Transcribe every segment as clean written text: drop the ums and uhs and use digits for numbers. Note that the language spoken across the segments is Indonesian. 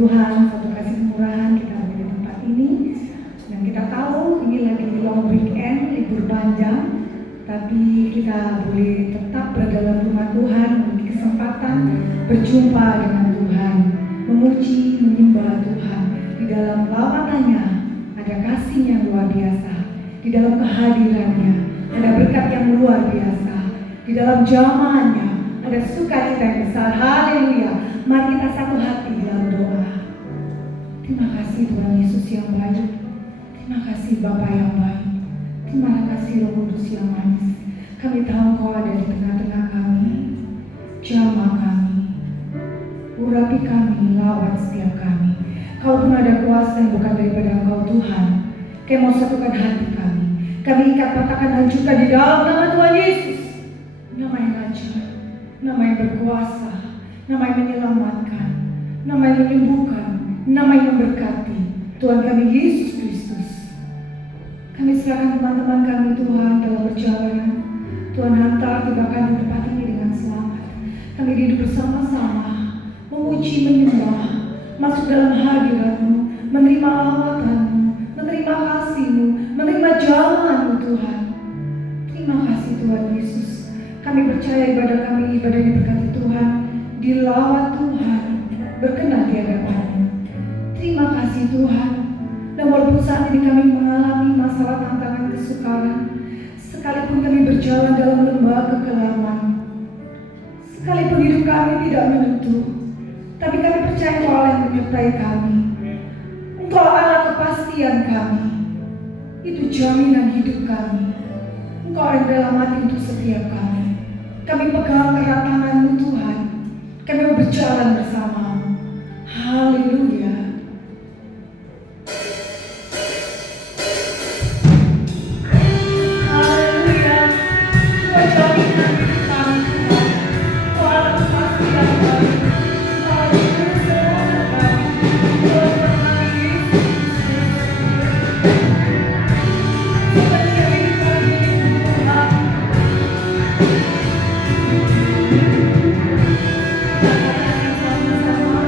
Tuhan, satu kasih kemurahan kita ada di tempat ini. Dan kita tahu ini lagi long weekend, libur panjang, tapi kita boleh tetap berada dalam rumah Tuhan, memiliki kesempatan berjumpa dengan Tuhan, memuji, menyembah Tuhan. Di dalam lawatannya ada kasih yang luar biasa, di dalam kehadirannya ada berkat yang luar biasa, di dalam jamaahnya ada sukacita yang besar. Haleluya. Mari kita satu hati dalam doa. Terima kasih Tuhan Yesus yang baik. Terima kasih Bapa yang baik. Terima kasih Roh Kudus yang manis. Kami tahu Kau ada di tengah-tengah kami. Jamah kami, urapi kami, lawat setiap kami. Kalaupun ada kuasa yang bukan daripada Engkau Tuhan, Kau mau satukan hati kami. Kami ikat, patahkan, hancurkan di dalam nama Tuhan Yesus. Nama yang ajaib, nama yang berkuasa, nama yang menyelamatkan, nama yang menyembuhkan, nama yang memberkati. Tuhan kami Yesus Kristus. Kami serahkan teman-teman kami Tuhan dalam perjalanan. Tuhan hantar tibakan di tempat ini dengan selamat. Kami hidup bersama-sama, memuji, menyembah, masuk dalam hadirat-Mu, menerima lawatan-Mu, menerima kasih-Mu, menerima jamahan-Mu Tuhan. Terima kasih Tuhan Yesus. Kami percaya ibadah kami, ibadah yang diberkati Tuhan, dilawat Tuhan, berkenan di hadapan-Mu. Terima kasih Tuhan. Dan walaupun saat ini kami mengalami masalah, tantangan, kesukaran, sekalipun kami berjalan dalam lembah kekelaman, sekalipun hidup kami tidak menentu, tapi kami percaya Engkau Allah yang menyertai kami. Engkau Allah kepastian kami. Itu jaminan hidup kami. Engkau yang rela mati untuk setiap kami. Kami pegang erat tangan-Mu Tuhan. Kami mau berjalan bersama-Mu. Haleluya. Sama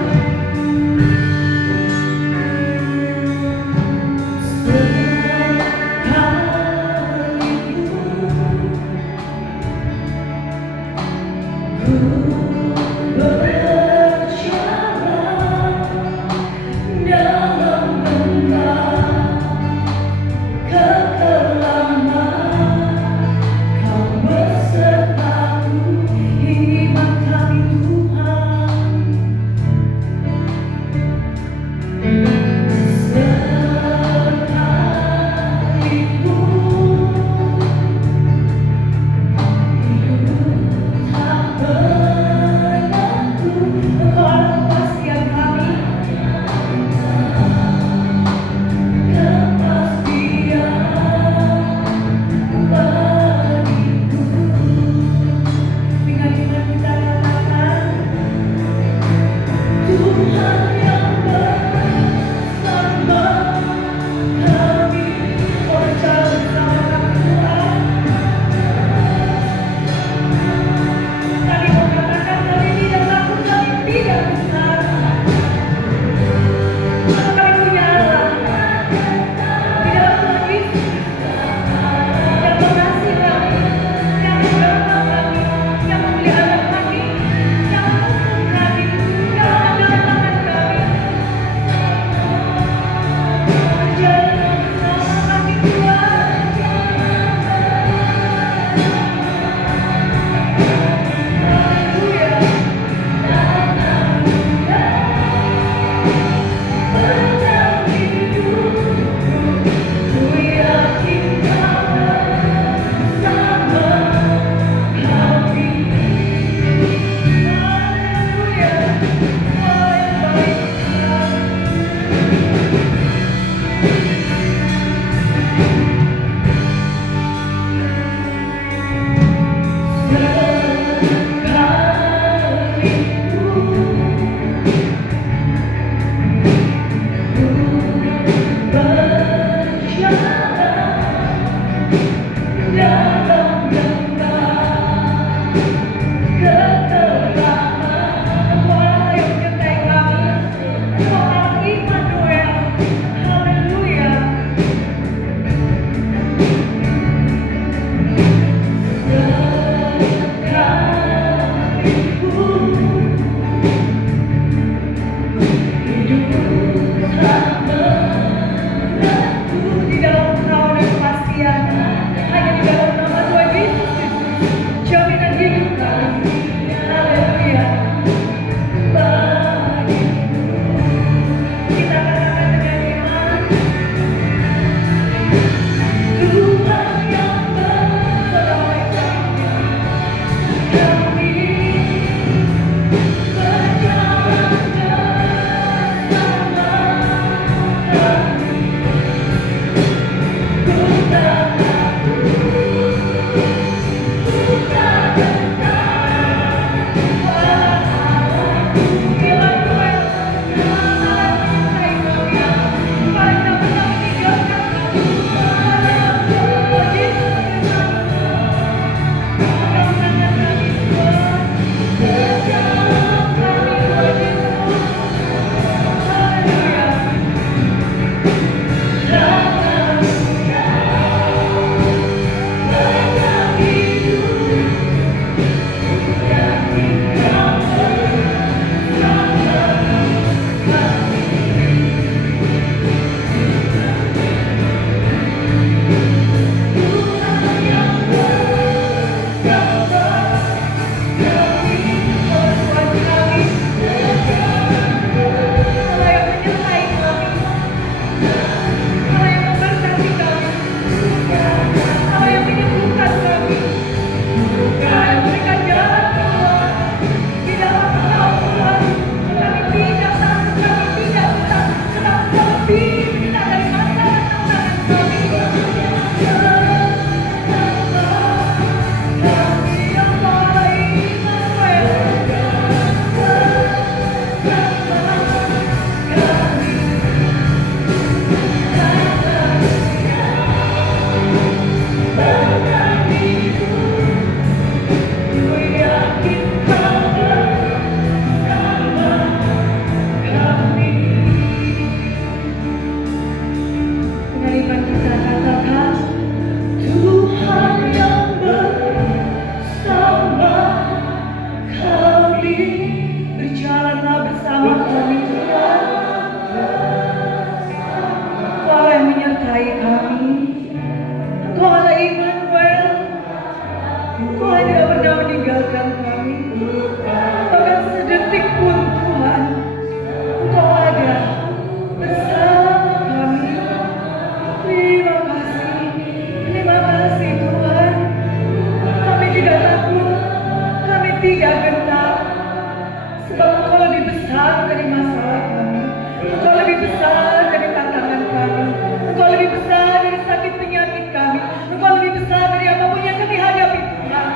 besar dari masalah kami. Engkau lebih besar dari tantangan kami. Engkau lebih besar dari sakit penyakit kami. Engkau lebih besar dari apapun yang kami hadapi, Tuhan.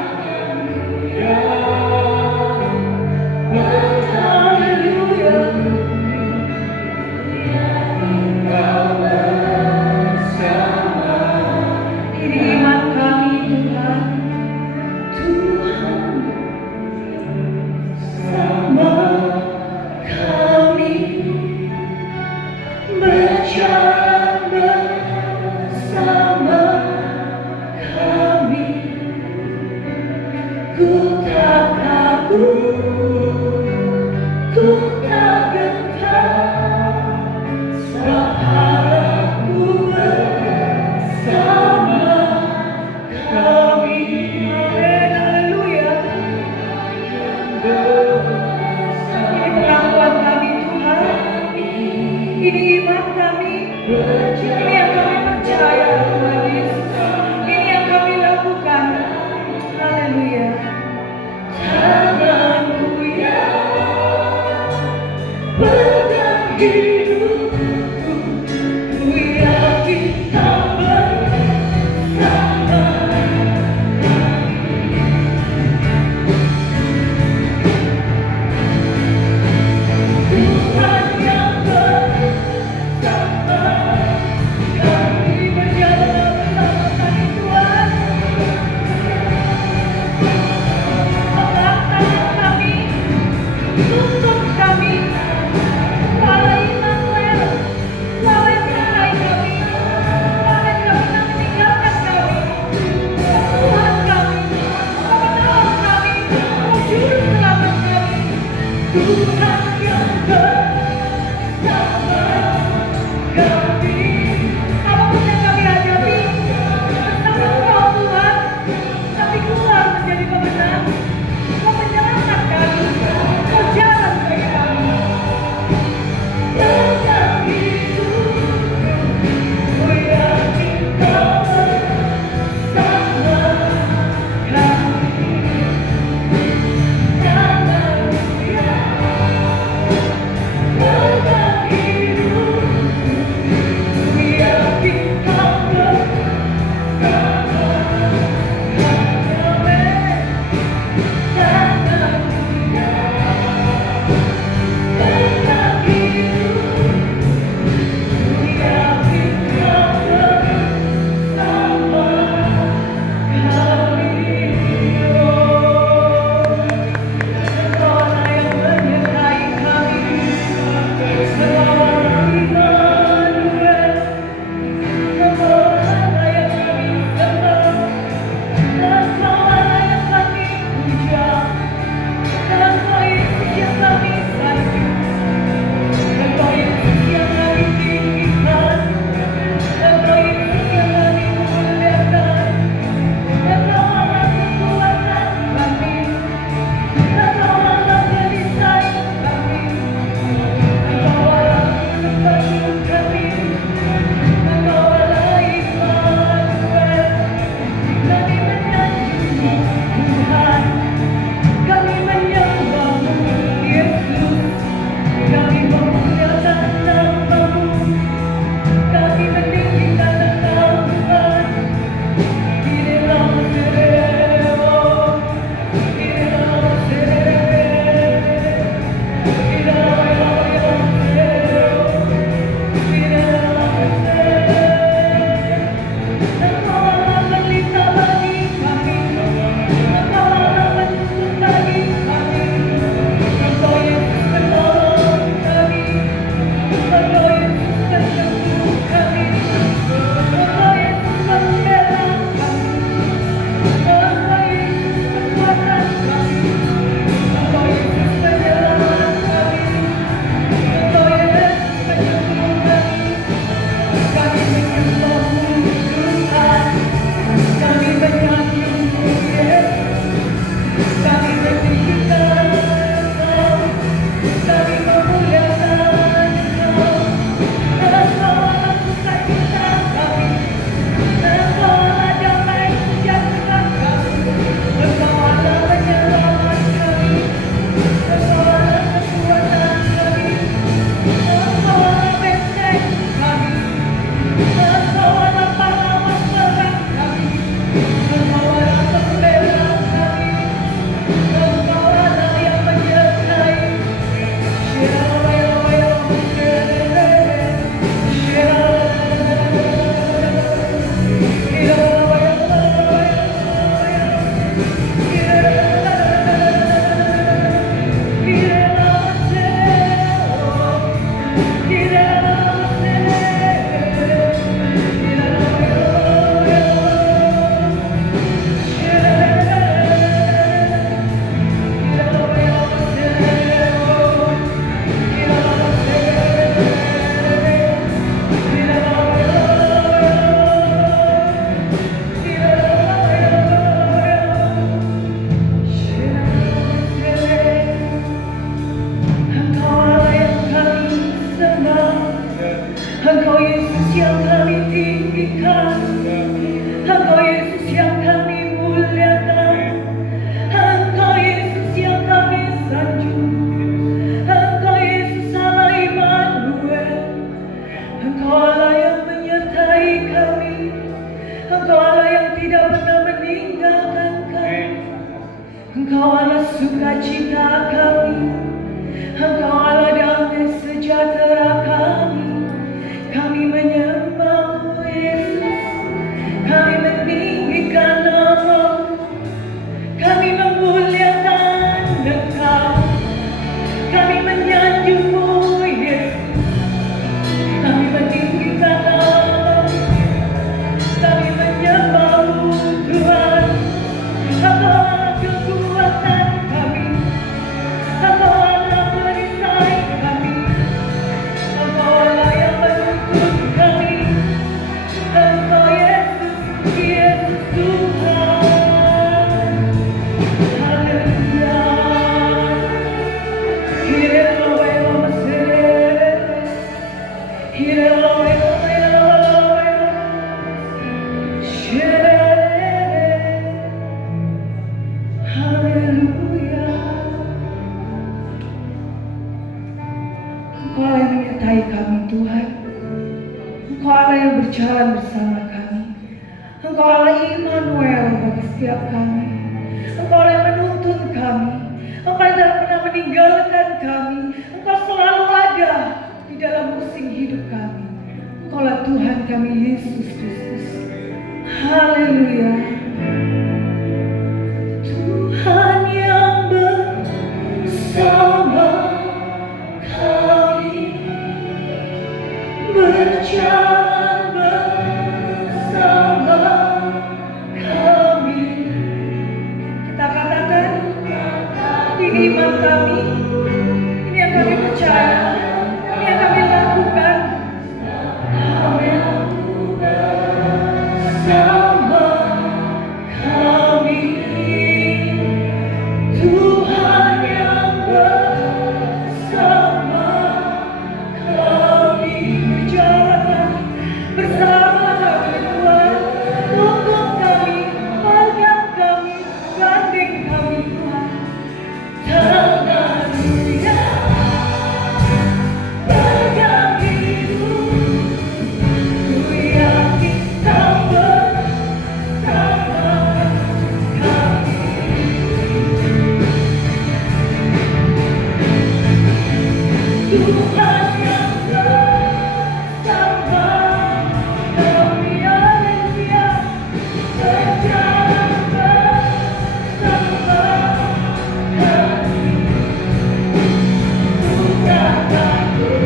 Haleluya. Ini iman kami, Tuhan. Tuhan sama kami, berjalan bersama kami. Ku tak takut, ku tak gentar, seharaku bersama kami. Amin, haleluya. Ini pengakuan kami, Tuhan. Ini iman kami. Ini yang kami percaya, Tuhan Yesus. Ini yang kami lakukan. Haleluya. Tanganmu yang pegang hidupku, ku yakin kau bersama. Tuhan yang bersama kami, berjalan bersama kami, Tuhan. Pegang tangan kami, tuntun kami, Allah Immanuel, Allah yang menyertai kami, Allah yang tidak pernah meninggalkan kami, Tuhan kami, penolong kami, juru selamat kami, Tuhan yang bersama kami. Apapun yang kami hadapi, bersama Engkau, Tuhan, kami keluar menjadi pemenang. Kau menyelamatkan kami, Kau jalan bagi kami. Dalam hidupku, ku yakin Kau bersama kami. Tanganmu yang pegang hidupku, Engkau Allah yang menyertai kami Tuhan. Engkau Allah yang berjalan bersama kami. Engkau Allah Immanuel bagi setiap kami. Engkau Allah yang menuntun kami. Engkau yang tidak pernah meninggalkan kami. Engkau selalu ada di dalam musim hidup kami. Engkau lah Tuhan kami Yesus Kristus. Haleluya. Tuhan yang bersama kami, berjalan bersama kami. Kita katakan, ini iman kami, ini yang kami percaya, ini yang kami lakukan. Amin. Bersama kami, Tuhan yang bersama kami, berjalan bersama kami Tuhan, tuntun kami, pegang kami, gandeng kami Tuhan. Haleluya, pegang hidup, ku yakin Kau bersama kami. Tuhan yang bersama kami, haleluya, berjalan bersama kami. Tuhan takut,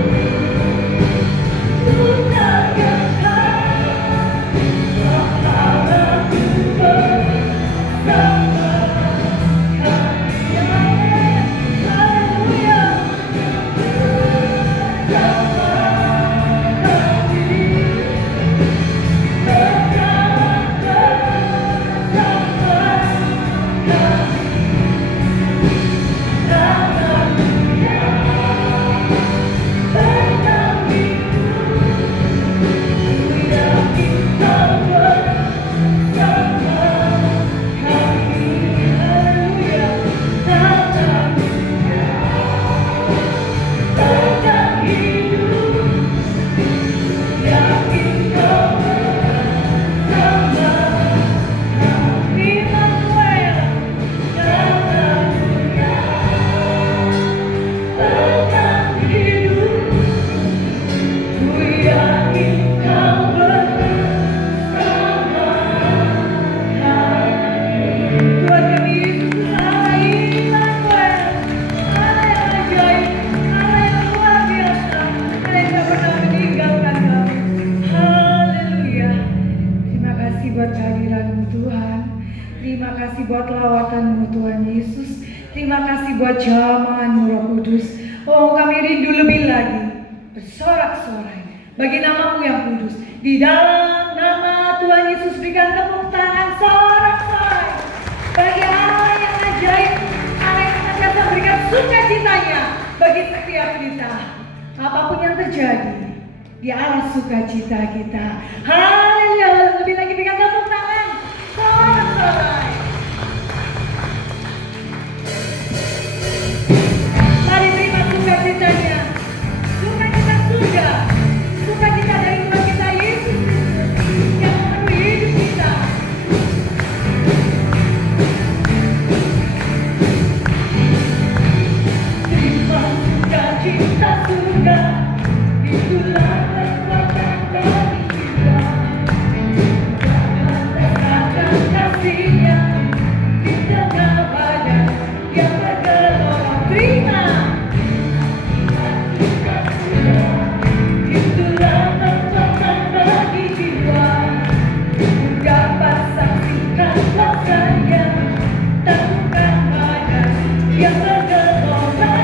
Tuhan yang kami, Allah bersama kami. Haleluya, bersama kami, berjalan bersama kami. Haleluya, pegang hidup, ku yakin Kau bersama kami. Haleluya, haleluya, pegang hidup, ku yakin Kau bersama kami. Immanuel, haleluya, pegang hidup, ku yakin Kau bersama kami. Tuhan kami Yesus, Allah Immanuel, Allah yang ajaib, Allah yang luar biasa, Allah yang tak pernah meninggalkan kami. Haleluya. Terima kasih buat kehadiran-Mu Tuhan. Terima kasih buat lawatan-Mu Tuhan Yesus. Terima kasih buat jamahan-Mu Roh Kudus. Oh, kami rindu lebih lagi bersorak-sorai bagi nama-Mu yang kudus. Di dalam nama Tuhan Yesus berikan tepuk tangan sorak-sorai bagi Allah yang ajaib, Allah yang senantiasa berikan sukacitanya bagi setiap kita. Apapun yang terjadi, di alas sukacita kita. Haleluya. Lebih lagi berikan tepuk tangan sorak-sorai. Mari terima sukacitanya, sukacita surga, sukacita dari Tuhan kita Yesus Kristus yang memenuhi hidup kita. Terima sukacita surga, itulah kekuatan bagi kita. Jangan rasakan kasihnya di tengah badan yang bergelora. Terima. Itulah kekuatan bagi jiwa, dapat saksikan kuasanya, takutkan badan yang bergelora.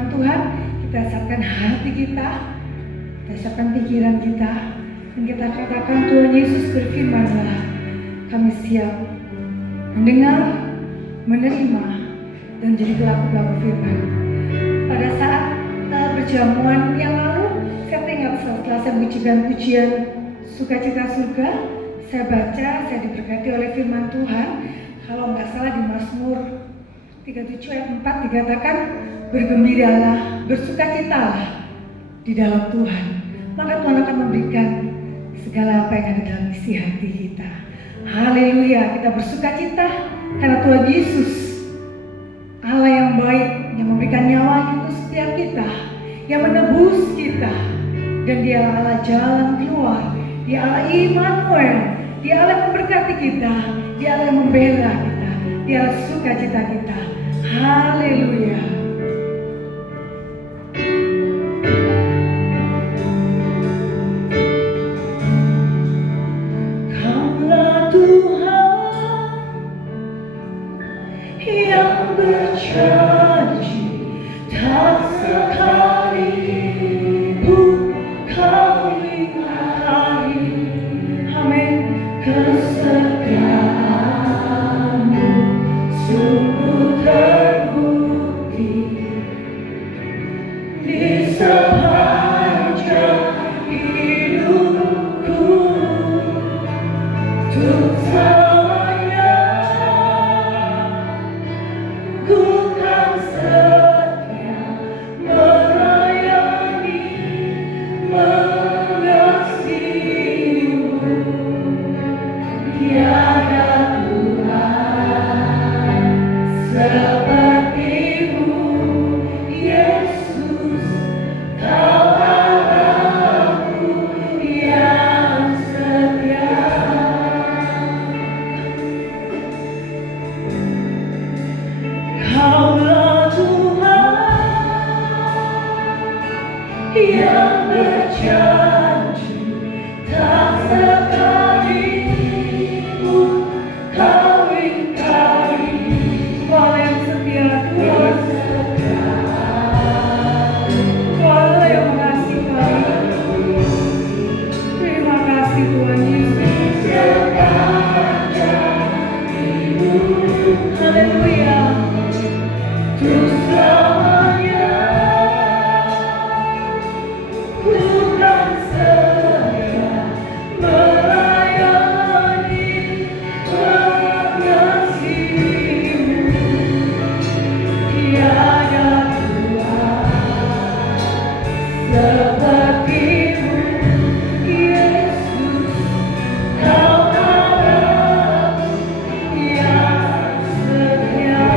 firman Tuhan, kita siapkan hati kita siapkan pikiran kita, dan kita katakan, Tuhan Yesus berfirman-Lah, kami siap mendengar, menerima, dan jadi pelaku-pelaku firman. Pada saat perjamuan yang lalu, saya ingat setelah saya mengucapkan pujian sukacita surga, saya baca, saya diberkati oleh firman Tuhan. Kalau nggak salah di Mazmur 37 ayat 4 dikatakan, bergembiralah, bersukacitalah di dalam Tuhan. Maka Tuhan akan memberikan segala apa yang ada dalam isi hati kita. Haleluya, kita bersukacita karena Tuhan Yesus, Allah yang baik, yang memberikan nyawanya untuk setiap kita, yang menebus kita. Dan Dia Allah jalan keluar, Dia Allah Immanuel, Dia Allah yang memberkati kita, Dia Allah yang membela kita, Dia Allah sukacita kita. Haleluya. Kaulah Tuhan yang berjanji, tak sekali pun Kau ingkari. Amin. Kesetiaan-Mu sungguh terbukti di sepanjang hidupku. Untuk selamanya ku kan setia melayani, mengasihi-Mu. Tiada Tuhan seperti-Mu, Yesus, Kau Allahku yang setia. Kaulah Tuhan yang berjanji, tak sekali pun Kau ingkari. Kau yang setia Tuhan, Kau yang mengasihi kami. Terima kasih Tuhan Yesus. Haleluya. Terus selamanya ku kan setia melayani, mengasihi-Mu. Tiada Tuhan seperti-Mu, Yesus, Kau Allahku yang setia.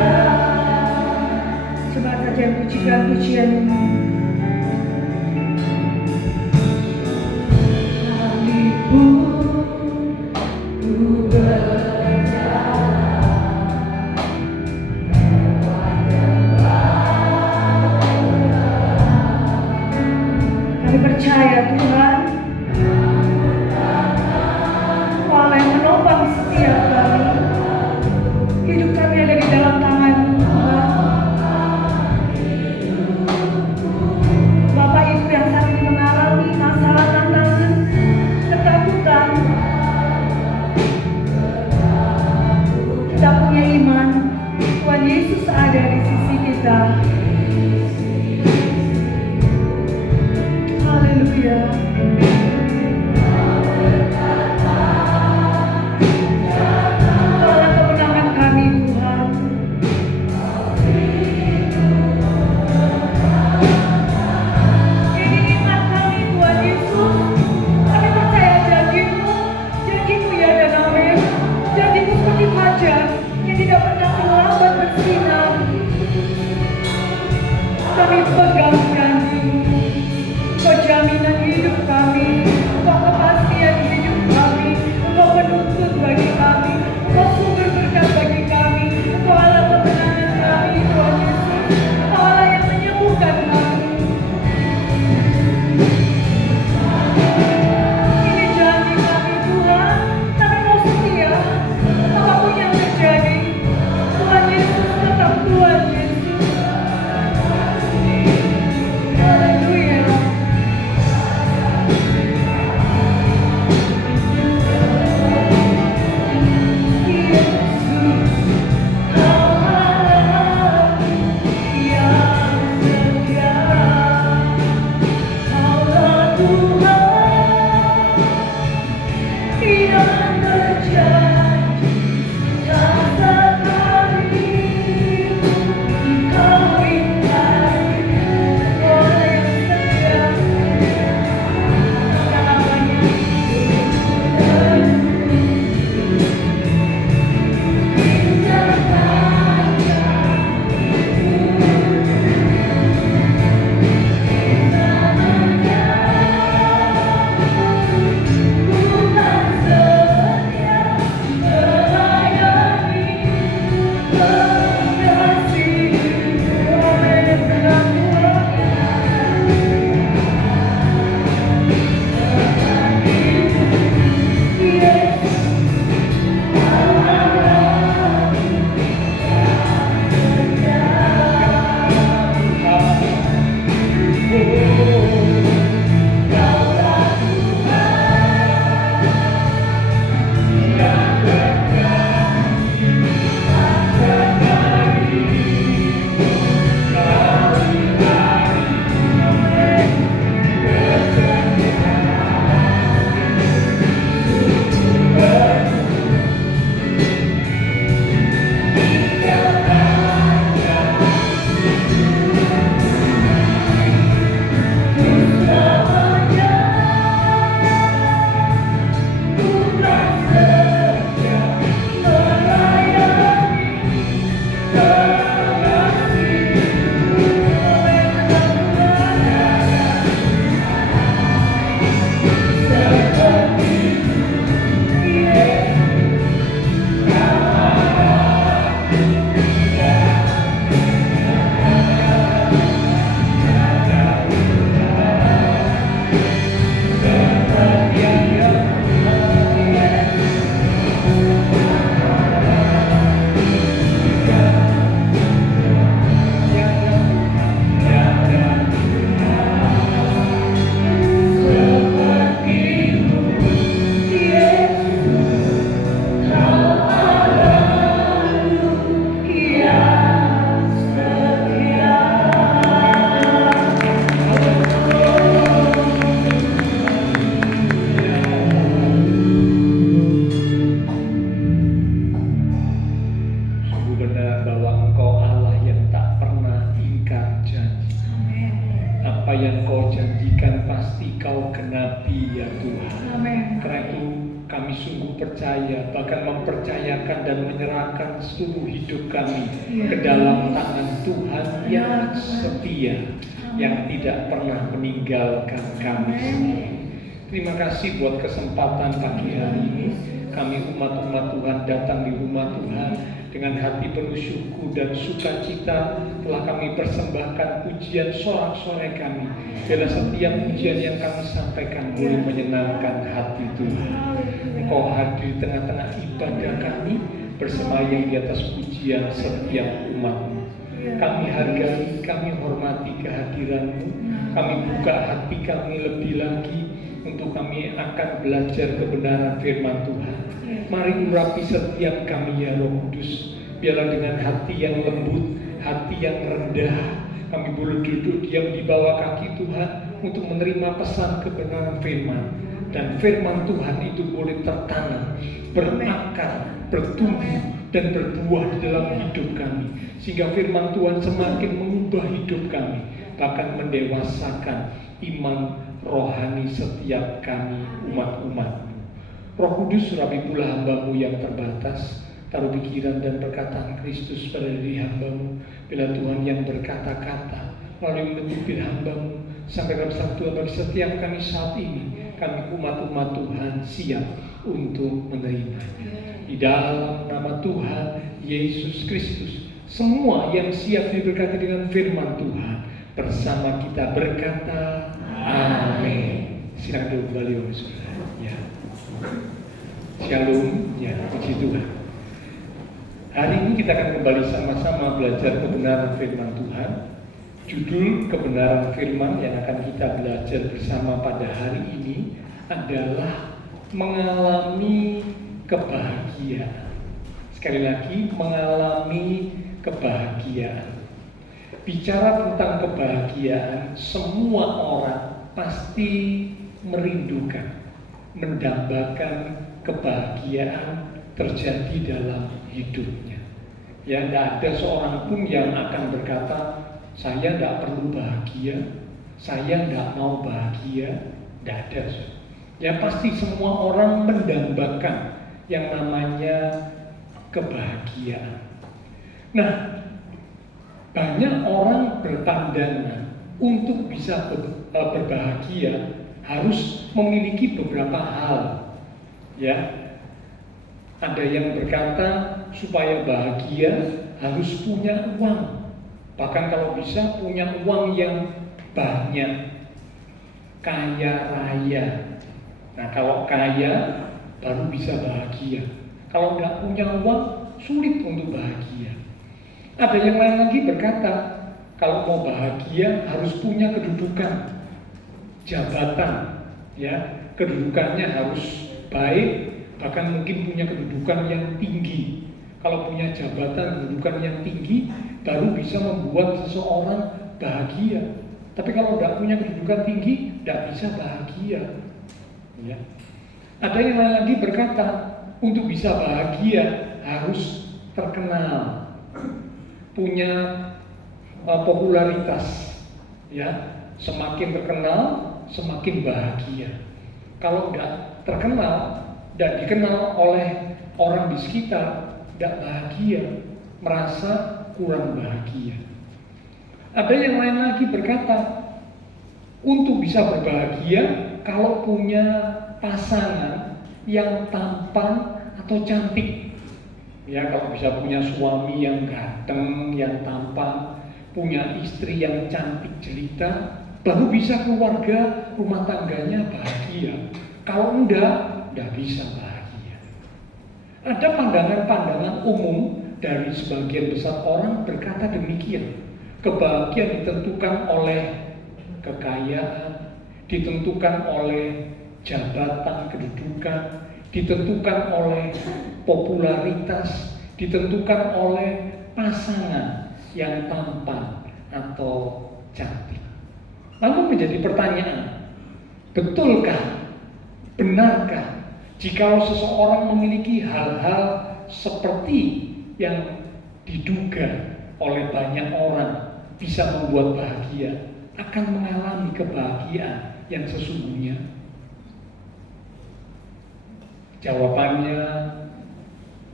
Coba saja pujikan pujian ini. Sekalipun ku berjalan kami percaya Tuhan, Kau Allah yang menopang setiap kami. Hidup kami ada di dalam tangan-Mu Tuhan. Bapak Ibu yang saat ini mengalami masalah, tantangan, ketakutan, kita punya iman Tuhan Yesus ada di sisi kita. Haleluya. Tolong kemenangan kami Tuhan. Ini iman kami Tuhan Yesus. Kami percaya janji-Mu, janji-Mu ya dan amin. Janji-Mu seperti fajar yang tidak pernah terlambat bersinar. Kami pegang janji-Mu. Kau jaminan hidup kami, Kau kepastian hidup kami, Kau penuntut bagi kami, Kau sumber berkat bagi kami, Kau Allah kemenangan kami Tuhan Yesus, Kau Allah yang menyembuhkan kami. Ini janji kami Tuhan, kami mau setia, apapun yang terjadi, Tuhan Yesus tetap Tuhan Yesus. ya Tuhan. Amin. Karena itu kami sungguh percaya, bahkan mempercayakan dan menyerahkan seluruh hidup kami ke dalam tangan Tuhan yang setia, yang tidak pernah meninggalkan kami semua. Terima kasih buat kesempatan pagi hari ini. Kami umat-umat Tuhan datang di rumah Tuhan dengan hati penuh syukur dan sukacita. Telah kami persembahkan pujian sorak-sorai kami. Bila setiap pujian yang kami sampaikan boleh menyenangkan hati Tuhan. Engkau hadir di tengah-tengah ibadah kami, bersemayam di atas pujian setiap umat-Mu. Kami hargai, kami hormati kehadiran-Mu. Kami buka hati kami lebih lagi untuk kami akan belajar kebenaran firman Tuhan. Mari urapi setiap kami ya Roh Kudus. Biarlah dengan hati yang lembut, hati yang rendah, kami boleh duduk diam di bawah kaki Tuhan untuk menerima pesan kebenaran firman. Dan firman Tuhan itu boleh tertanam, berakar, bertumbuh, dan berbuah di dalam hidup kami. Sehingga firman Tuhan semakin mengubah hidup kami, bahkan mendewasakan iman rohani setiap kami umat-umat. Roh Kudus, rapi pula hamba-Mu yang terbatas. Taruh pikiran dan perkataan Kristus pada diri hamba-Mu. Bila Tuhan yang berkata-kata melalui menutupin hamba-Mu sampai bersatu bagi setiap kami saat ini, kami umat-umat Tuhan siap untuk menerima. Di dalam nama Tuhan Yesus Kristus, semua yang siap diberkati dengan firman Tuhan bersama kita berkata amin. Silakan duduk kembali oleh saudara. Ya. Shalom, ya, puji Tuhan. Hari ini kita akan kembali sama-sama belajar kebenaran firman Tuhan. Judul kebenaran firman yang akan kita belajar bersama pada hari ini adalah mengalami kebahagiaan. Sekali lagi, mengalami kebahagiaan. Bicara tentang kebahagiaan, semua orang pasti merindukan, mendambakan kebahagiaan terjadi dalam hidupnya. Ya, tidak ada seorang pun yang akan berkata, saya tidak perlu bahagia, saya tidak mau bahagia. Tidak ada. Ya, pasti semua orang mendambakan yang namanya kebahagiaan. Nah, banyak orang berpandangan untuk bisa berbahagia harus memiliki beberapa hal. Ya, ada yang berkata supaya bahagia harus punya uang. Bahkan kalau bisa punya uang yang banyak, kaya raya. Nah, kalau kaya baru bisa bahagia. Kalau nggak punya uang, sulit untuk bahagia. Ada yang lain lagi berkata, kalau mau bahagia harus punya kedudukan, jabatan, ya, kedudukannya harus baik, bahkan mungkin punya kedudukan yang tinggi. Kalau punya jabatan, kedudukan yang tinggi, baru bisa membuat seseorang bahagia. Tapi kalau tidak punya kedudukan tinggi, tidak bisa bahagia. Ya. Ada yang lain lagi berkata, untuk bisa bahagia harus terkenal, punya popularitas. Ya, semakin terkenal, semakin bahagia. Kalau tidak terkenal, tidak dikenal oleh orang di sekitar, tidak bahagia, merasa kurang bahagia. Ada yang lain lagi berkata, untuk bisa berbahagia, kalau punya pasangan yang tampan atau cantik, ya, kalau bisa punya suami yang ganteng, yang tampan, punya istri yang cantik jelita, baru bisa keluarga rumah tangganya bahagia. Kalau enggak bisa bahagia. Ada pandangan-pandangan umum dari sebagian besar orang berkata demikian. Kebahagiaan ditentukan oleh kekayaan, ditentukan oleh jabatan, kedudukan, ditentukan oleh popularitas, ditentukan oleh pasangan yang tampan atau cantik. Lalu menjadi pertanyaan, betulkah, benarkah jika seseorang memiliki hal-hal seperti yang diduga oleh banyak orang bisa membuat bahagia, akan mengalami kebahagiaan yang sesungguhnya? Jawabannya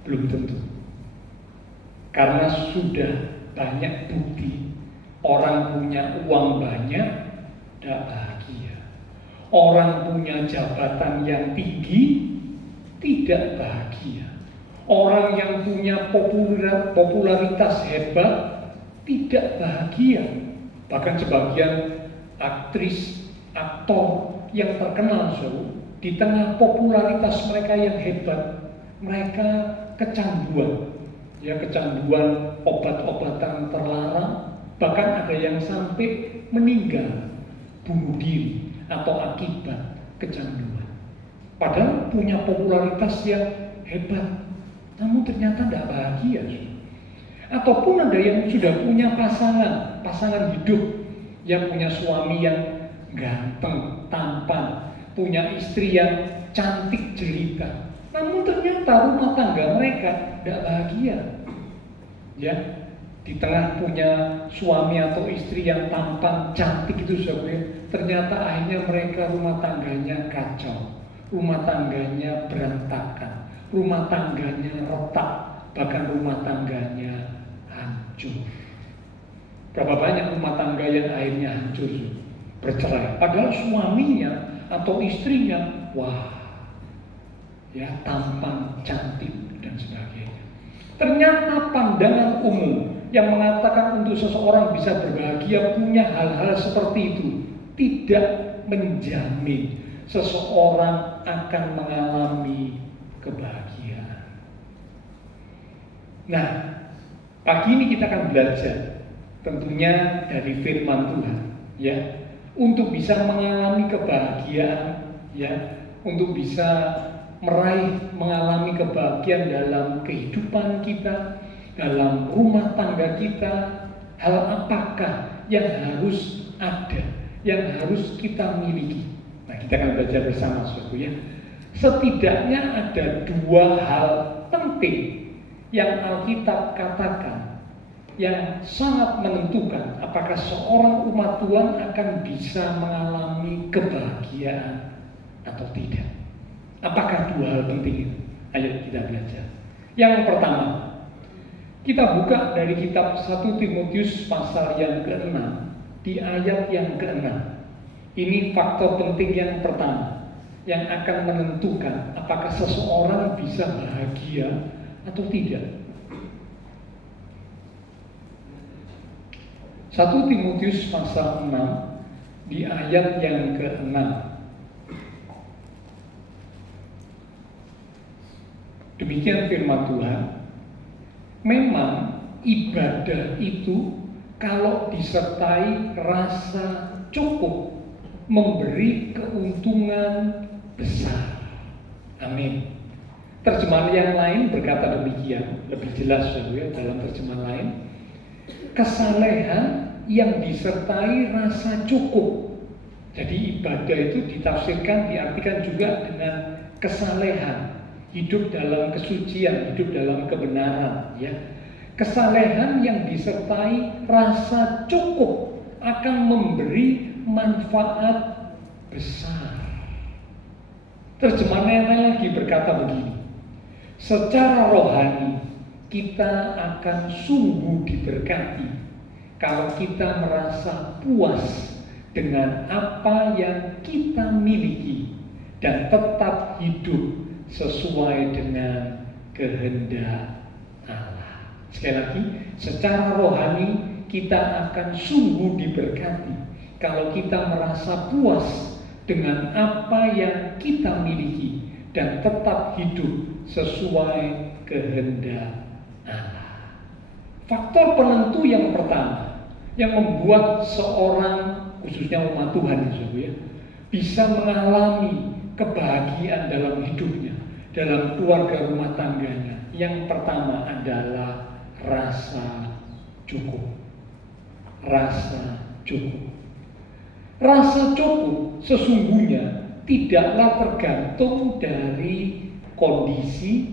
belum tentu. Karena sudah banyak bukti orang punya uang banyak tidak bahagia. Orang punya jabatan yang tinggi tidak bahagia. Orang yang punya popularitas hebat tidak bahagia. Bahkan sebagian aktris, aktor yang terkenal di tengah popularitas mereka yang hebat, mereka kecanduan. Ya, kecanduan obat-obatan terlarang, bahkan ada yang sampai meninggal, bunuh diri atau akibat kecanduan. Padahal punya popularitas yang hebat, namun ternyata tidak bahagia. Ataupun ada yang sudah punya pasangan hidup, yang punya suami yang ganteng, tampan, punya istri yang cantik jelita, namun ternyata rumah tangga mereka tidak bahagia. Ya, di tengah punya suami atau istri yang tampan, cantik itu ternyata akhirnya mereka rumah tangganya kacau, rumah tangganya berantakan, rumah tangganya retak, bahkan rumah tangganya hancur. Berapa banyak rumah tangga yang akhirnya hancur, bercerai, padahal suaminya atau istrinya, wah, ya, tampan, cantik, dan sebagainya. Ternyata pandangan umum yang mengatakan untuk seseorang bisa berbahagia punya hal-hal seperti itu tidak menjamin seseorang akan mengalami kebahagiaan. Nah, pagi ini kita akan belajar tentunya dari firman Tuhan, ya, untuk bisa mengalami kebahagiaan, ya, untuk bisa mengalami kebahagiaan dalam kehidupan kita, dalam rumah tangga kita. Hal apakah yang harus ada, yang harus kita miliki? Nah, kita akan belajar bersama, saudara, ya. Setidaknya ada dua hal penting yang Alkitab katakan yang sangat menentukan apakah seorang umat Tuhan akan bisa mengalami kebahagiaan atau tidak. Apakah dua hal penting itu? Ayo kita belajar. Yang pertama, kita buka dari kitab 1 Timotius pasal yang ke-6 di ayat yang ke-6. Ini faktor penting yang pertama yang akan menentukan apakah seseorang bisa bahagia atau tidak. 1 Timotius pasal 6 di ayat yang ke-6. Demikian firman Tuhan. Memang ibadah itu kalau disertai rasa cukup memberi keuntungan besar. Amin. Terjemahan yang lain berkata demikian, lebih jelas dalam terjemahan lain. Kesalehan yang disertai rasa cukup. Jadi ibadah itu ditafsirkan, diartikan juga dengan kesalehan. Hidup dalam kesucian, hidup dalam kebenaran, ya. Kesalehan yang disertai rasa cukup akan memberi manfaat besar. Terjemahan yang lain lagi berkata begini. Secara rohani kita akan sungguh diberkati kalau kita merasa puas dengan apa yang kita miliki dan tetap hidup sesuai dengan kehendak Allah. Sekali lagi, secara rohani kita akan sungguh diberkati kalau kita merasa puas dengan apa yang kita miliki dan tetap hidup sesuai kehendak Allah. Faktor penentu yang pertama yang membuat seorang, khususnya umat Tuhan, ya, bisa mengalami kebahagiaan dalam hidupnya, dalam keluarga rumah tangganya, yang pertama adalah rasa cukup. Rasa cukup. Rasa cukup sesungguhnya tidaklah tergantung dari kondisi,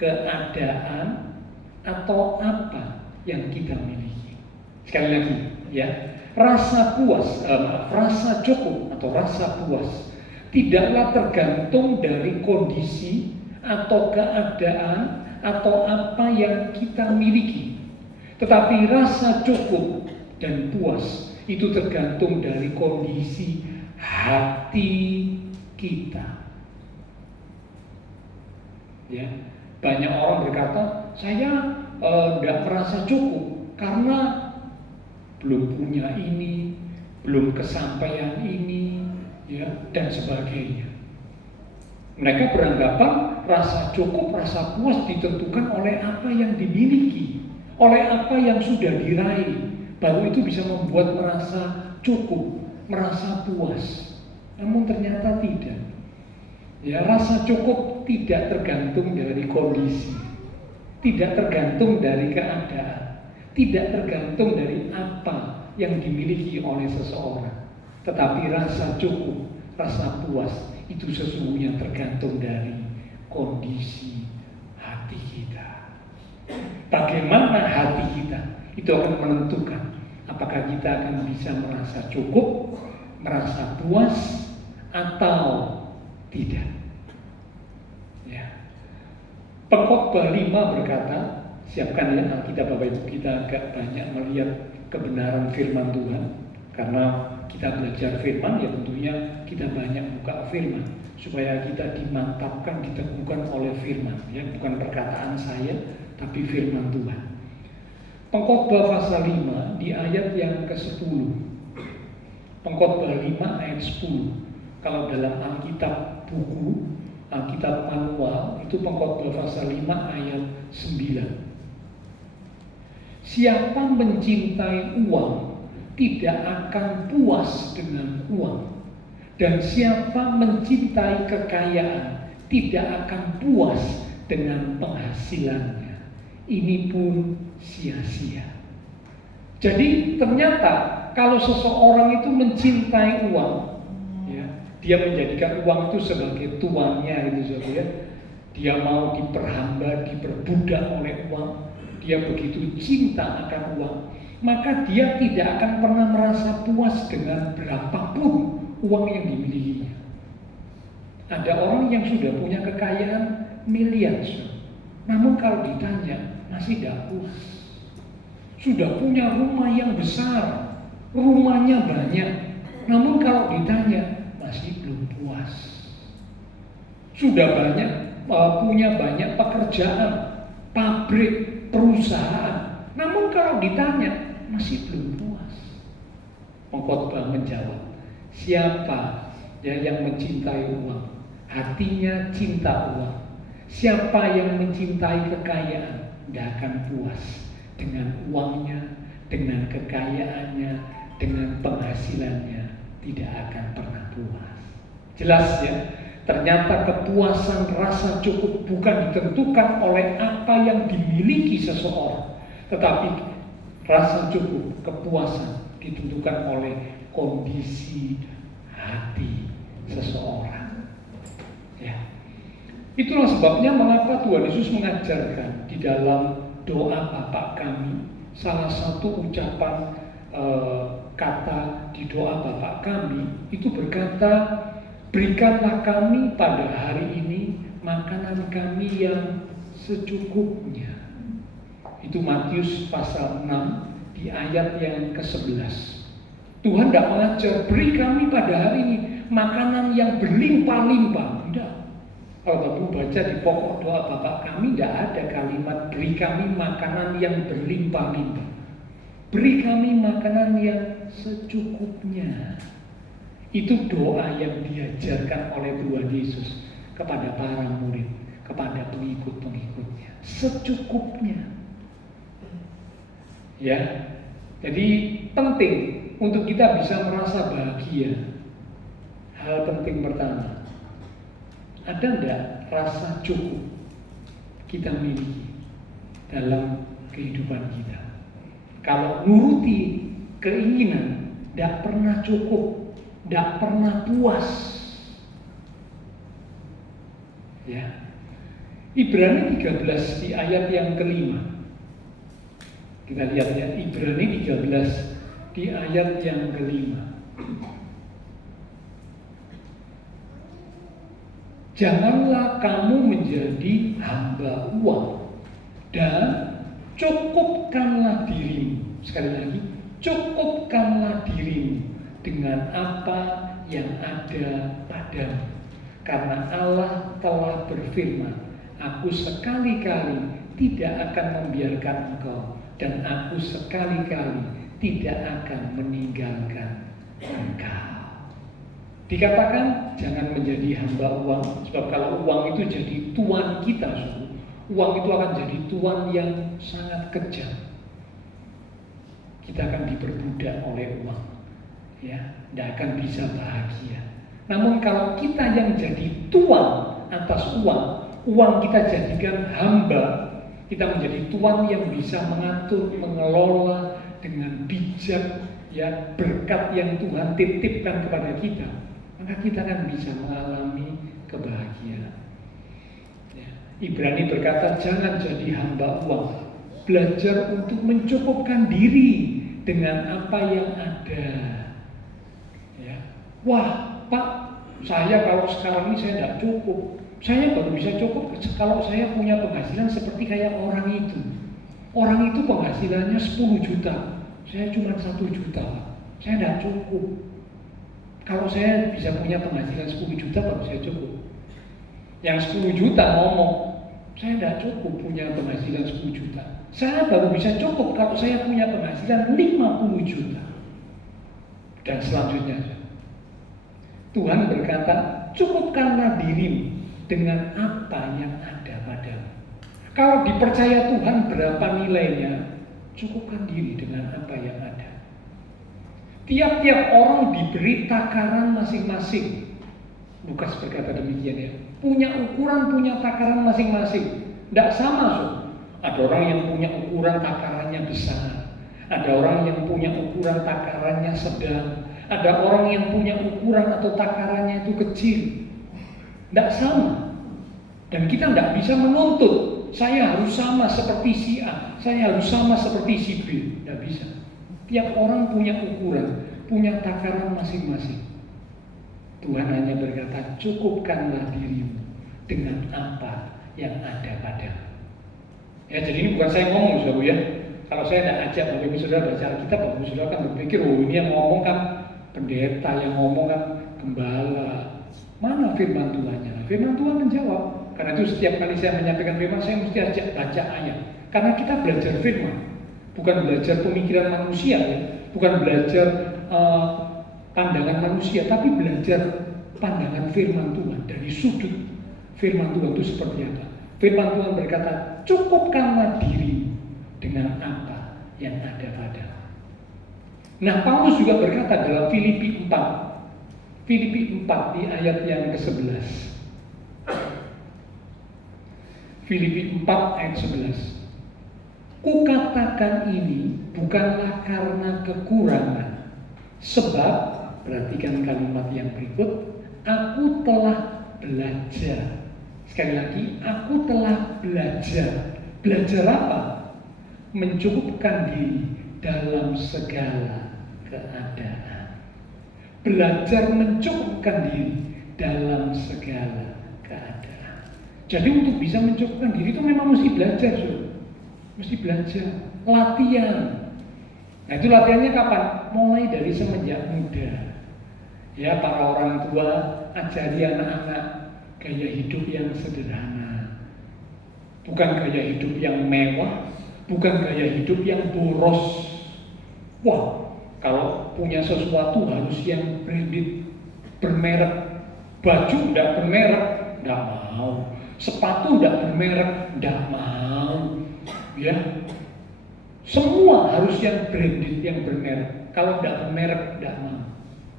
keadaan, atau apa yang kita miliki. Sekali lagi, ya, rasa cukup atau rasa puas tidaklah tergantung dari kondisi atau keadaan atau apa yang kita miliki. Tetapi rasa cukup dan puas itu tergantung dari kondisi hati kita. Ya, banyak orang berkata, saya nggak merasa cukup karena belum punya ini, belum kesampaian ini, ya, dan sebagainya. Mereka beranggapan rasa cukup, rasa puas ditentukan oleh apa yang dimiliki, oleh apa yang sudah diraih. Baru itu bisa membuat merasa cukup, merasa puas. Namun ternyata tidak. Ya, rasa cukup tidak tergantung dari kondisi, tidak tergantung dari keadaan, tidak tergantung dari apa yang dimiliki oleh seseorang. Tetapi rasa cukup, rasa puas itu sesungguhnya tergantung dari kondisi hati kita. Bagaimana hati kita itu akan menentukan apakah kita akan bisa merasa cukup, merasa puas atau tidak. Ya. Pengkhotbah 5 berkata, siapkan ya Alkitab Bapak Ibu, kita agak banyak melihat kebenaran firman Tuhan. Karena kita belajar firman, ya tentunya kita banyak buka firman supaya kita dimantapkan, diteguhkan oleh firman, ya, bukan perkataan saya, tapi firman Tuhan. Pengkhotbah pasal 5 di ayat yang ke-10. Pengkhotbah 5 ayat 10. Kalau dalam Alkitab buku, Alkitab manual, itu Pengkhotbah pasal 5 ayat 9. Siapa mencintai uang tidak akan puas dengan uang, dan siapa mencintai kekayaan tidak akan puas dengan penghasilannya. Ini pun sia-sia. Jadi ternyata kalau seseorang itu mencintai uang, ya, dia menjadikan uang itu sebagai tuannya, gitu saja. Dia mau diperhamba, diperbudak oleh uang. Dia begitu cinta akan uang, maka dia tidak akan pernah merasa puas dengan berapapun uang yang dimilikinya. Ada orang yang sudah punya kekayaan miliar, namun kalau ditanya masih tidak puas. Sudah punya rumah yang besar, rumahnya banyak, namun kalau ditanya masih belum puas. Sudah punya banyak pekerjaan, pabrik, perusahaan, namun kalau ditanya masih belum puas. Pengkhotbah menjawab, siapa yang mencintai uang, hatinya cinta uang. Siapa yang mencintai kekayaan tidak akan puas dengan uangnya, dengan kekayaannya, dengan penghasilannya, tidak akan pernah puas. Jelas ya, ternyata kepuasan rasa cukup bukan ditentukan oleh apa yang dimiliki seseorang, tetapi rasa cukup, kepuasan ditentukan oleh kondisi hati seseorang. Ya. Itulah sebabnya mengapa Tuhan Yesus mengajarkan di dalam doa Bapa kami, salah satu ucapan kata di doa Bapa kami itu berkata, berikanlah kami pada hari ini makanan kami yang secukupnya. Itu Matius pasal 6 di ayat yang ke-11. Tuhan tidak mengajar beri kami pada hari ini makanan yang berlimpah-limpah. Tidak. Kalau Bapak baca di pokok doa Bapa kami tidak ada kalimat beri kami makanan yang berlimpah-limpah. Beri kami makanan yang secukupnya. Itu doa yang diajarkan oleh Tuhan Yesus kepada para murid, kepada pengikut-pengikutnya. Secukupnya. Ya. Jadi penting untuk kita bisa merasa bahagia. Hal penting pertama, ada enggak rasa cukup kita miliki dalam kehidupan kita? Kalau nuruti keinginan, tidak pernah cukup, tidak pernah puas. Ya. Ibrani 13 di ayat yang ke-5. Kita lihat ya, Ibrani 13 di ayat yang ke-5. Janganlah kamu menjadi hamba uang, dan cukupkanlah dirimu. Sekali lagi, cukupkanlah dirimu dengan apa yang ada padamu. Karena Allah telah berfirman, aku sekali-kali tidak akan membiarkan engkau, dan aku sekali-kali tidak akan meninggalkan engkau. Dikatakan jangan menjadi hamba uang, sebab kalau uang itu jadi tuan kita, uang itu akan jadi tuan yang sangat kejam. Kita akan diperbudak oleh uang, ya, tidak akan bisa bahagia. Namun kalau kita yang jadi tuan atas uang, uang kita jadikan hamba, kita menjadi tuan yang bisa mengatur, mengelola dengan bijak, ya, berkat yang Tuhan titipkan kepada kita, maka kita akan bisa mengalami kebahagiaan. Ya. Ibrani berkata, jangan jadi hamba uang, belajar untuk mencukupkan diri dengan apa yang ada. Ya. Wah, Pak, saya kalau sekarang ini saya tidak cukup. Saya baru bisa cukup kalau saya punya penghasilan seperti kayak orang itu. Orang itu penghasilannya 10 juta, saya cuma 1 juta. Saya tidak cukup. Kalau saya bisa punya penghasilan 10 juta baru saya cukup. Yang 10 juta ngomong, saya tidak cukup punya penghasilan 10 juta. Saya baru bisa cukup kalau saya punya penghasilan 50 juta. Dan selanjutnya, Tuhan berkata, cukupkanlah dirimu dengan apa yang ada padamu. Kalau dipercaya Tuhan berapa nilainya, cukupkan diri dengan apa yang ada. Tiap-tiap orang diberi takaran masing-masing. Lukas berkata demikian, ya. Punya ukuran, punya takaran masing-masing. Tidak sama, so. Ada orang yang punya ukuran takarannya besar. Ada orang yang punya ukuran takarannya sedang. Ada orang yang punya ukuran atau takarannya itu kecil. Tidak sama. Dan kita tidak bisa menuntut, saya harus sama seperti si A, saya harus sama seperti si B. Tidak bisa. Tiap orang punya ukuran, punya takaran masing-masing. Tuhan hanya berkata, cukupkanlah dirimu dengan apa yang ada padamu. Ya, jadi ini bukan saya ngomong, saudara, ya. Kalau saya tidak ajak Bapak Ibu Saudara baca Alkitab, Bapak Ibu Saudara akan berpikir, oh ini yang ngomong kan pendeta, yang ngomong kan gembala. Mana firman Tuhannya? Firman Tuhan menjawab. Karena itu setiap kali saya menyampaikan firman, saya mesti ajak baca ayat. Karena kita belajar firman, bukan belajar pemikiran manusia, ya. Bukan belajar pandangan manusia, tapi belajar pandangan firman Tuhan. Dari sudut firman Tuhan itu seperti apa. Firman Tuhan berkata, cukupkanlah diri dengan apa yang ada padamu. Nah, Paulus juga berkata dalam Filipi 4 di ayat yang ke-11. Filipi 4 ayat 11. Kukatakan ini bukanlah karena kekurangan, sebab, perhatikan kalimat yang berikut, aku telah belajar. Sekali lagi, aku telah belajar. Belajar apa? Mencukupkan diri dalam segala keadaan. Belajar mencukupkan diri dalam segala keadaan. Jadi untuk bisa mencukupkan diri itu memang mesti belajar, mesti belajar, latihan. Nah, itu latihannya kapan? Mulai dari semenjak muda. Ya, para orang tua ajari anak-anak gaya hidup yang sederhana. Bukan gaya hidup yang mewah, bukan gaya hidup yang boros. Wah, kalau punya sesuatu harus yang branded, bermerek. Baju tidak bermerek, tidak mau. Sepatu tidak bermerek, tidak mau. Ya, semua harus yang branded, yang bermerek. Kalau tidak bermerek, tidak mau.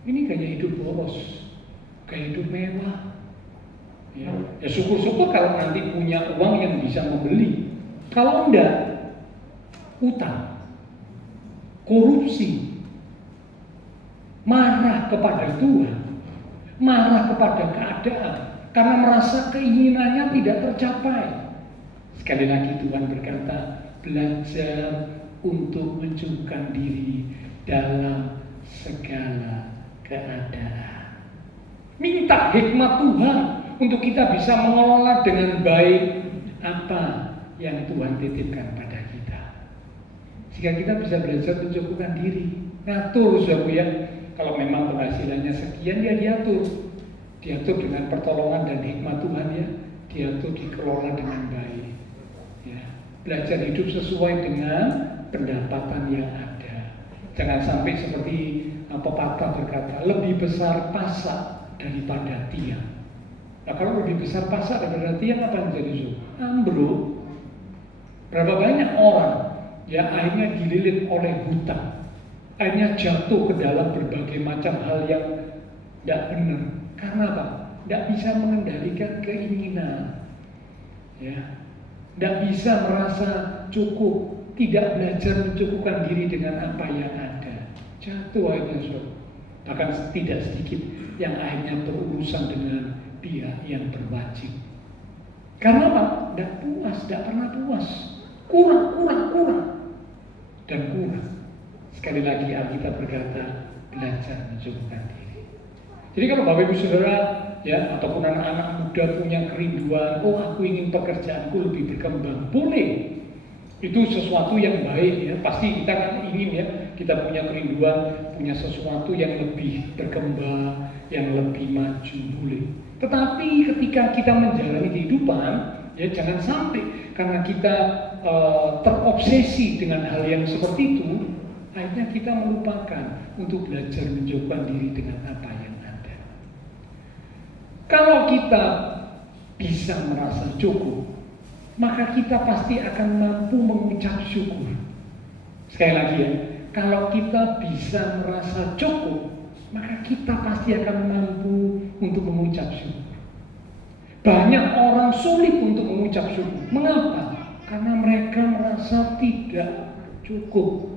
Ini gaya hidup boros, gaya hidup mewah. Ya, syukur-syukur kalau nanti punya uang yang bisa membeli. Kalau enggak, utang, korupsi, marah kepada Tuhan, marah kepada keadaan, karena merasa keinginannya tidak tercapai. Sekali lagi Tuhan berkata, belajar untuk mencukupkan diri dalam segala keadaan. Minta hikmat Tuhan untuk kita bisa mengelola dengan baik apa yang Tuhan titipkan pada kita. Sehingga kita bisa belajar mencukupkan diri. Ngatur, saudara ya. Kalau memang penghasilannya sekian, ya diatur. Diatur dengan pertolongan dan hikmat Tuhan ya. Diatur, dikelola dengan baik. Ya. Belajar hidup sesuai dengan pendapatan yang ada. Jangan sampai seperti pepatah berkata, lebih besar pasak daripada tiang. Nah, kalau lebih besar pasak daripada tiang, apa yang jadi? Ambruk. Berapa banyak orang ya akhirnya dililit oleh hutang, akhirnya jatuh ke dalam berbagai macam hal yang tidak benar. Karena apa? Tidak bisa mengendalikan keinginan, ya, tidak bisa merasa cukup, tidak belajar mencukupkan diri dengan apa yang ada. Jatuh akhirnya, saudara. Bahkan tidak sedikit yang akhirnya berurusan dengan pihak yang berwajib. Karena apa? Tidak puas, tidak pernah puas. Kurang. Dan kurang. Sekali lagi Alkitab berkata, belajar mencukupkan diri. Jadi kalau Bapak Ibu Saudara ya, ataupun anak-anak muda punya kerinduan, aku ingin pekerjaanku lebih berkembang, boleh. Itu sesuatu yang baik ya. Pasti kita kan ingin ya, kita punya kerinduan, punya sesuatu yang lebih berkembang, yang lebih maju, boleh. Tetapi ketika kita menjalani kehidupan, ya jangan sampai karena kita terobsesi dengan hal yang seperti itu, akhirnya kita melupakan untuk belajar mencukupkan diri dengan apa yang ada. Kalau kita bisa merasa cukup, maka kita pasti akan mampu mengucap syukur. Sekali lagi ya, kalau kita bisa merasa cukup, maka kita pasti akan mampu untuk mengucap syukur. Banyak orang sulit untuk mengucap syukur. Mengapa? Karena mereka merasa tidak cukup.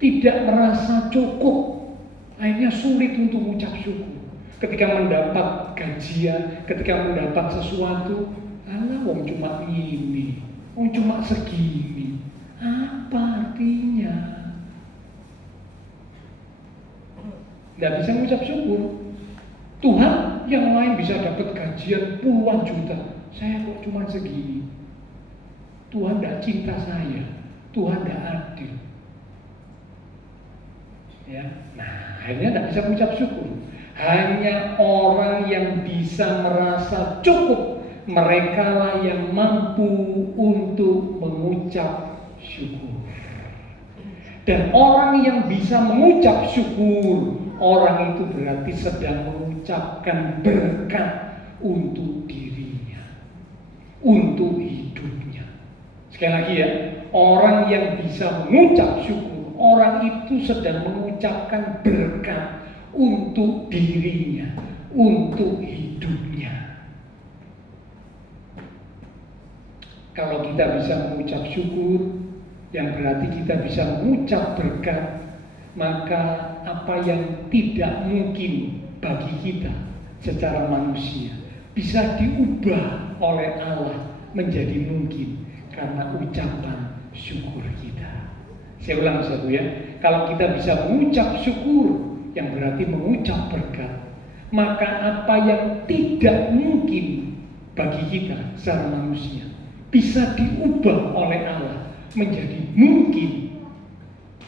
Tidak merasa cukup. Akhirnya sulit untuk mengucap syukur. Ketika mendapat gajian, ketika mendapat sesuatu, alah wong cuma ini, wong cuma segini. Apa artinya? Tidak bisa mengucap syukur. Tuhan yang lain bisa dapat gajian puluhan juta, saya kok cuma segini. Tuhan tidak cinta saya, Tuhan tidak adil. Ya, nah akhirnya tidak bisa mengucap syukur. Hanya orang yang bisa merasa cukup, mereka lah yang mampu untuk mengucap syukur. Dan orang yang bisa mengucap syukur, orang itu berarti sedang mengucapkan berkat untuk dirinya, untuk hidupnya. Sekali lagi ya, orang yang bisa mengucap syukur, orang itu sedang mengucapkan berkat untuk dirinya, untuk hidupnya. Kalau kita bisa mengucap syukur, yang berarti kita bisa mengucap berkat, maka apa yang tidak mungkin bagi kita secara manusia bisa diubah oleh Allah menjadi mungkin karena ucapan syukur kita. Saya ulang satu ya, kalau kita bisa mengucap syukur, yang berarti mengucap berkat, maka apa yang tidak mungkin bagi kita secara manusia bisa diubah oleh Allah menjadi mungkin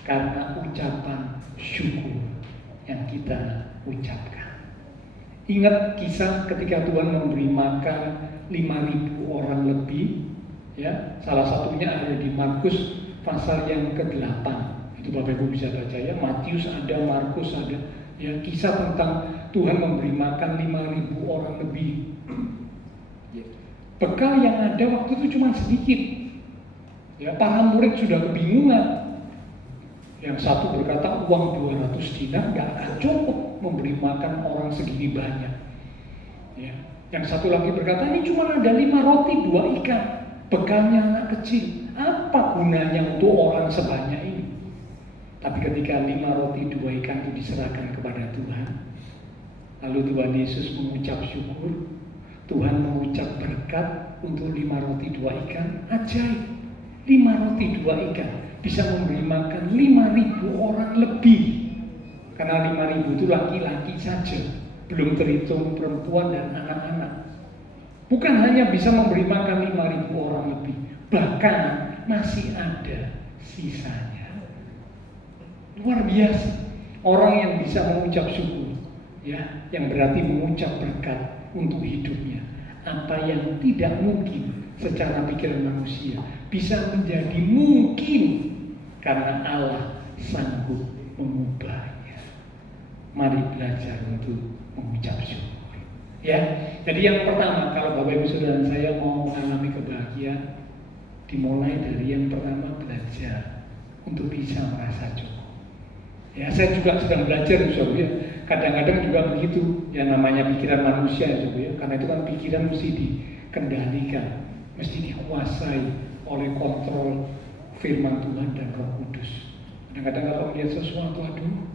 karena ucapan syukur yang kita ucapkan. Ingat kisah ketika Tuhan memberi makan 5.000 orang lebih, ya, salah satunya ada di Markus pasal yang ke-8. Itu Bapak Ibu bisa baca ya, Matius ada, Markus ada, ya, kisah tentang Tuhan memberi makan 5.000 orang lebih. Bekal yang ada waktu itu cuma sedikit. Ya, para murid sudah kebingungan. Yang satu berkata uang 200 dinar nggak akan cukup memberi makan orang segini banyak. Ya. Yang satu lagi berkata ini cuma ada 5 roti 2 ikan, bekalnya anak kecil. Apa gunanya untuk orang sebanyak ini? Tapi ketika 5 roti 2 ikan itu diserahkan kepada Tuhan, lalu Tuhan Yesus mengucap syukur, Tuhan mengucap berkat untuk 5 roti 2 ikan, ajaib. 5 roti 2 ikan bisa memberi makan 5.000 orang lebih. Karena 5.000 itu laki-laki saja, belum terhitung perempuan dan anak-anak. Bukan hanya bisa memberi makan 5.000 orang lebih, bahkan masih ada sisanya. Luar biasa. Orang yang bisa mengucap syukur, ya, yang berarti mengucap berkat untuk hidupnya. Apa yang tidak mungkin secara pikiran manusia bisa menjadi mungkin karena Allah sanggup mengubahnya. Mari belajar untuk mengucap syukur. Ya, jadi yang pertama, kalau Bapak Ibu Saudara saya mau mengalami kebahagiaan, dimulai dari yang pertama, belajar untuk bisa merasa cukup. Ya, saya juga sedang belajar, Saudara, ya. Kadang-kadang juga begitu, yang namanya pikiran manusia, Saudara, ya. Karena itu kan pikiran mesti dikendalikan, mesti dikuasai oleh kontrol firman Tuhan dan Roh Kudus. Kadang-kadang kalau melihat sesuatu, aduh,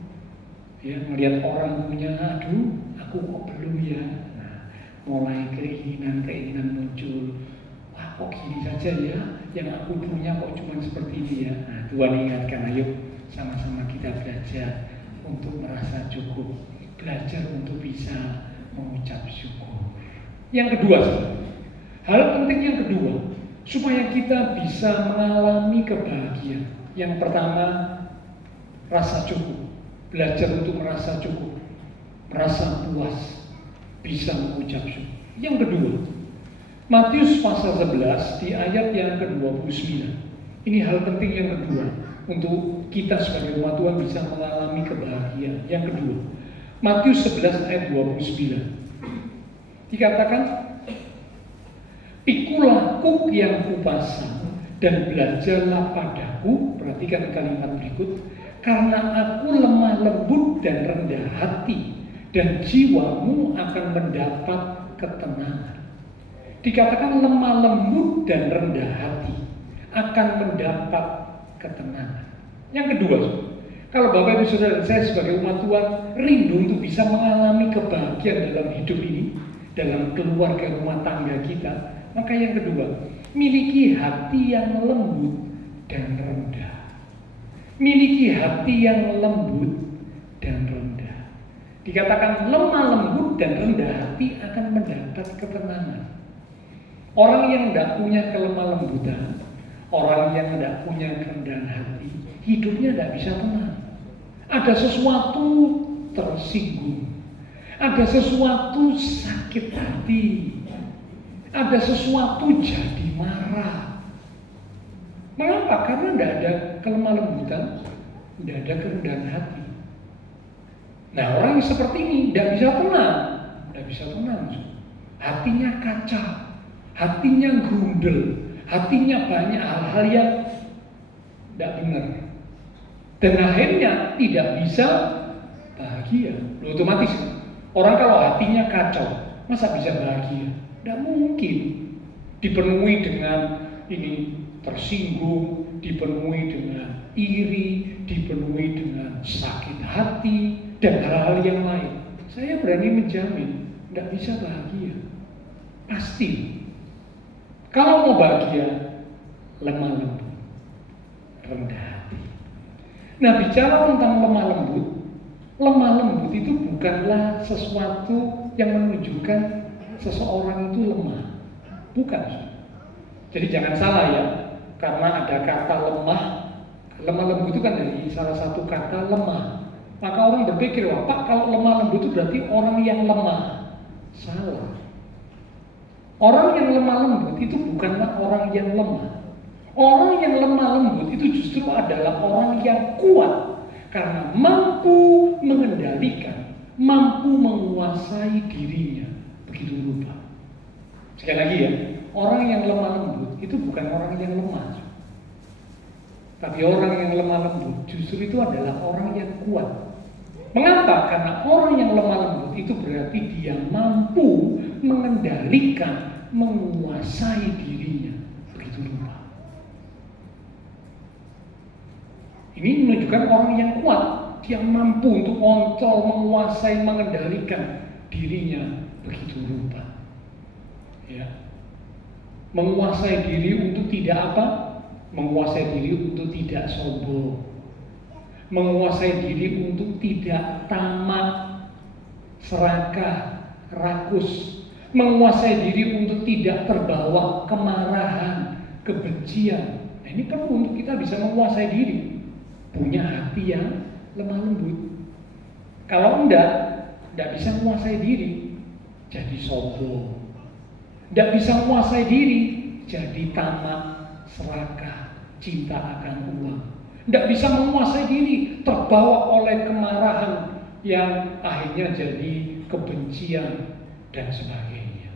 ya, melihat orang punya, aduh, aku kok belum ya. Nah, mulai keinginan muncul. Wah, kok gini saja ya, yang aku punya kok cuma seperti ini ya. Nah, Tuhan ingatkan, ayo sama-sama kita belajar untuk merasa cukup, belajar untuk bisa mengucap syukur. Yang kedua, hal penting yang kedua, supaya kita bisa mengalami kebahagiaan. Yang pertama, rasa cukup, belajar untuk merasa cukup, merasa puas, bisa mengucap syukur. Yang kedua, Matius pasal 11 di ayat yang ke-29. Ini hal penting yang kedua untuk kita sebagai umat Tuhan bisa mengalami kebahagiaan. Yang kedua, Matius 11 ayat 29. Dikatakan, "Pikulah kuk yang kupasang dan belajarlah padaku." Perhatikan kalimat berikut, "Karena aku lemah lembut dan rendah hati, dan jiwamu akan mendapat ketenangan." Dikatakan lemah lembut dan rendah hati akan mendapat ketenangan. Yang kedua, kalau Bapak Ibu Saudara saya sebagai umat Tuhan rindu untuk bisa mengalami kebahagiaan dalam hidup ini, dalam keluarga rumah tangga kita, maka yang kedua, miliki hati yang lembut dan rendah. Miliki hati yang lembut dan rendah. Dikatakan lemah lembut dan rendah hati akan mendapat ketenangan. Orang yang tidak punya kelemah lembutan, orang yang tidak punya kerendahan hati, hidupnya tidak bisa tenang. Ada sesuatu tersinggung, ada sesuatu sakit hati, ada sesuatu jadi marah. Mengapa? Karena tidak ada kelemah lembutan, tidak ada kerendahan hati. Nah, orang yang seperti ini tidak bisa tenang, hatinya kacau, hatinya grundel, hatinya banyak hal-hal yang tidak benar, dan akhirnya tidak bisa bahagia. Otomatis orang kalau hatinya kacau, masa bisa bahagia? Tidak mungkin. Dipenuhi dengan ini tersinggung, dipenuhi dengan iri, dipenuhi dengan sakit hati dan hal-hal yang lain. Saya berani menjamin tidak bisa bahagia. Pasti. Kalau mau bahagia, lemah lembut, rendah hati. Nah, bicara tentang lemah lembut itu bukanlah sesuatu yang menunjukkan seseorang itu lemah. Bukan. Jadi jangan salah ya, karena ada kata lemah lembut itu kan dari salah satu kata lemah. Maka orang berpikir, wah Pak, kalau lemah lembut itu berarti orang yang lemah. Salah. Orang yang lemah lembut itu bukanlah orang yang lemah. Orang yang lemah lembut itu justru adalah orang yang kuat, karena mampu mengendalikan, mampu menguasai dirinya begitu rupa. Sekali lagi ya, orang yang lemah lembut itu bukan orang yang lemah, tapi orang yang lemah lembut justru itu adalah orang yang kuat. Mengapa? Karena orang yang lemah lembut itu berarti dia mampu mengendalikan, menguasai dirinya begitu rupa. Ini menunjukkan orang yang kuat, dia mampu untuk kontrol, menguasai, mengendalikan dirinya begitu rupa. Ya. Menguasai diri untuk tidak apa? Menguasai diri untuk tidak sombong. Menguasai diri untuk tidak tamak, serakah, rakus. menguasai diri untuk tidak terbawa kemarahan, kebencian. Nah, ini perlu untuk kita bisa menguasai diri, punya hati yang lemah lembut. Kalau enggak bisa menguasai diri, jadi sombong. Enggak bisa menguasai diri, jadi tamak, serakah, cinta akan uang. Enggak bisa menguasai diri, terbawa oleh kemarahan yang akhirnya jadi kebencian dan sebagainya.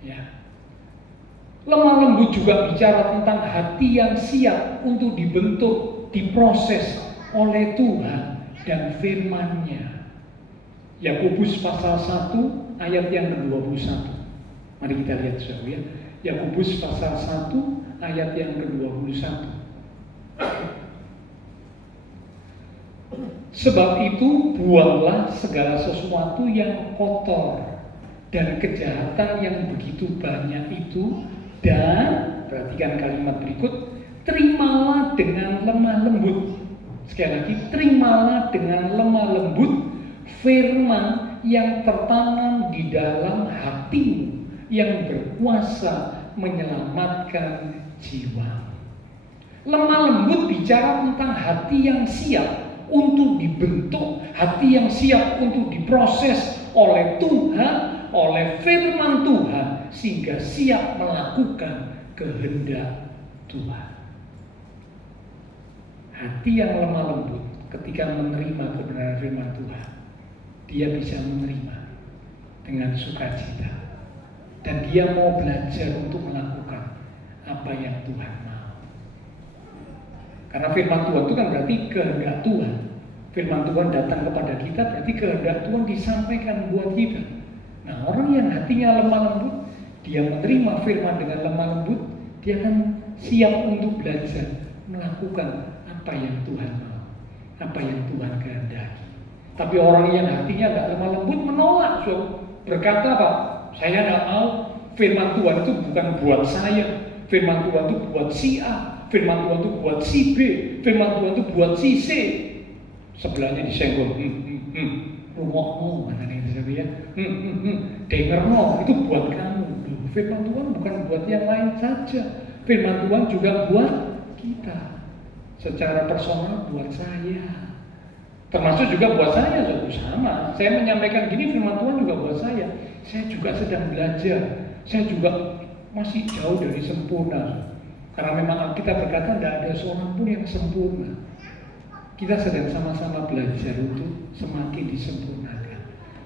Ya. Lemah lembut juga bicara tentang hati yang siap untuk dibentuk, diproses oleh Tuhan dan firman-Nya. Yakobus pasal 1 ayat yang ke-21. Mari kita lihat saudara ya. Yakobus pasal 1 ayat yang ke-21. Sebab itu buanglah segala sesuatu yang kotor dan kejahatan yang begitu banyak itu, dan perhatikan kalimat berikut, terimalah dengan lemah lembut. Sekali lagi, terimalah dengan lemah lembut firman yang tertanam di dalam hatimu, yang berkuasa menyelamatkan jiwa. Lemah lembut bicara tentang hati yang siap untuk dibentuk, hati yang siap untuk diproses oleh Tuhan, oleh firman Tuhan, sehingga siap melakukan kehendak Tuhan. Hati yang lemah lembut ketika menerima kebenaran firman Tuhan, dia bisa menerima dengan sukacita, dan dia mau belajar untuk melakukan apa yang Tuhan mau. Karena firman Tuhan itu kan berarti kehendak Tuhan. Firman Tuhan datang kepada kita berarti kehendak Tuhan disampaikan buat kita. Nah, orang yang hatinya lemah lembut, dia menerima firman dengan lemah lembut, dia akan siap untuk belajar melakukan apa yang Tuhan mau, apa yang Tuhan kehendaki. Tapi orang yang hatinya gak lemah lembut menolak, berkata apa? Saya gak mau, firman Tuhan itu bukan buat saya, firman Tuhan itu buat si A, firman Tuhan itu buat si B, firman Tuhan itu buat si C. Sebelahnya disenggol, rumahmu mana nih ya, dengerno itu buat kamu. Firman Tuhan bukan buat yang lain saja, firman Tuhan juga buat kita. Secara personal buat saya, termasuk juga buat saya, sama. Saya menyampaikan gini, firman Tuhan juga buat saya. Saya juga sedang belajar, saya juga masih jauh dari sempurna. Karena memang Alkitab berkata tidak ada seorang pun yang sempurna. Kita sedang sama-sama belajar untuk semakin disempurnakan,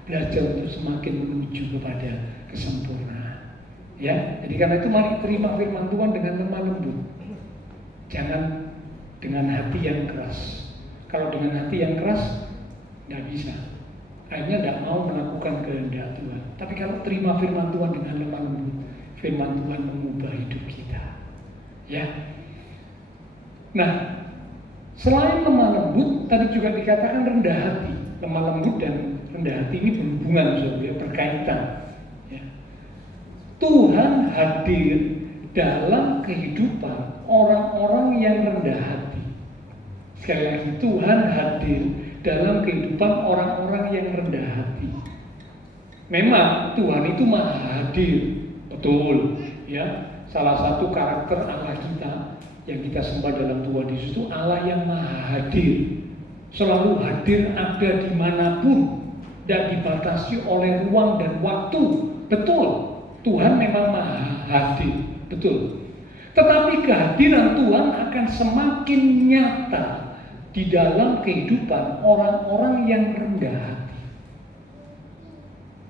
belajar untuk semakin menuju kepada kesempurnaan. Ya, jadi karena itu mari terima firman Tuhan dengan lemah lembut. Jangan dengan hati yang keras. Kalau dengan hati yang keras, tidak bisa. Akhirnya tidak mau melakukan kehendak Tuhan. Tapi kalau terima firman Tuhan dengan lemah lembut, firman Tuhan mengubah hidup kita. Ya. Nah, selain lemah lembut, tadi juga dikatakan rendah hati. Lemah lembut dan rendah hati ini berhubungan, saudara, berkaitan. Ya. Tuhan hadir dalam kehidupan orang-orang yang rendah hati. Sekali lagi, Tuhan hadir dalam kehidupan orang-orang yang rendah hati. Memang Tuhan itu maha hadir, betul. Ya, salah satu karakter Allah kita yang kita sembah dalam Tuhan Yesus itu Allah yang maha hadir, selalu hadir, ada dimanapun, dan dibatasi oleh ruang dan waktu. Betul, Tuhan memang maha hadir, betul. Tetapi kehadiran Tuhan akan semakin nyata di dalam kehidupan orang-orang yang rendah hati.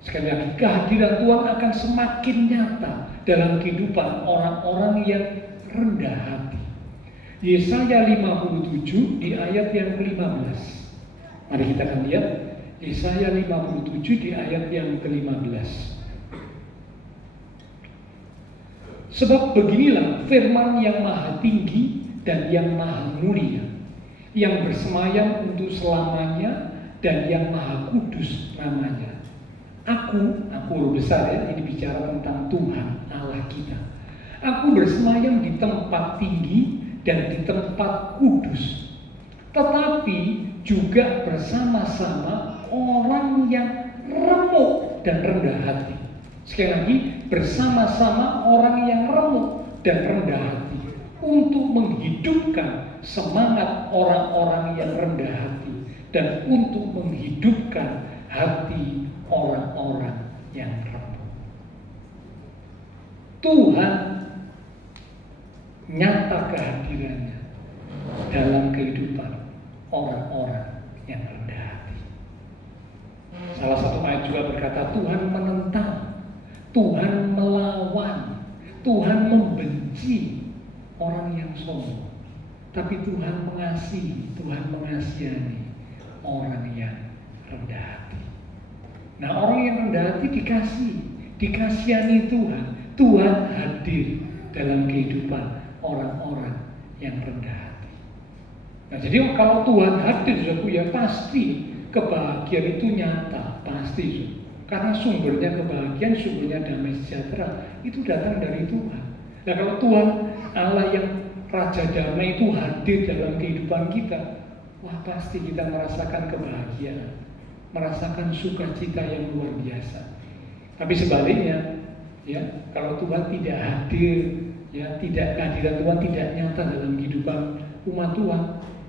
Sekali lagi, kehadiran Tuhan akan semakin nyata dalam kehidupan orang-orang yang rendah hati. Yesaya 57 di ayat yang ke-15. Mari kita akan lihat Yesaya 57 di ayat yang ke-15. Sebab beginilah firman yang maha tinggi dan yang maha mulia, yang bersemayam untuk selamanya dan yang maha kudus namanya. Aku besar ya, ini bicara tentang Tuhan Allah kita. Aku bersemayam di tempat tinggi dan di tempat kudus, tetapi juga bersama-sama orang yang remuk dan rendah hati. Sekali lagi, bersama-sama orang yang remuk dan rendah hati untuk menghidupkan semangat orang-orang yang rendah hati dan untuk menghidupkan hati orang-orang yang remuk. Tuhan nyata kehadirannya dalam kehidupan orang-orang yang rendah hati. Salah satu ayat juga berkata, Tuhan menentang, Tuhan melawan, Tuhan membenci orang yang sombong. Tapi Tuhan mengasihi, Tuhan mengasihani orang yang rendah hati. Nah, orang yang rendah hati dikasihani Tuhan. Tuhan hadir dalam kehidupan orang-orang yang rendah hati. Nah, jadi kalau Tuhan hadir, ya pasti kebahagiaan itu nyata, pasti. Karena sumbernya kebahagiaan, sumbernya damai sejahtera itu datang dari Tuhan. Nah, kalau Tuhan Allah yang Raja Damai itu hadir dalam kehidupan kita, wah pasti kita merasakan kebahagiaan, merasakan sukacita yang luar biasa. Tapi sebaliknya, ya, kalau Tuhan tidak hadir, ya, kehadiran Tuhan tidak nyata dalam kehidupan umat Tuhan,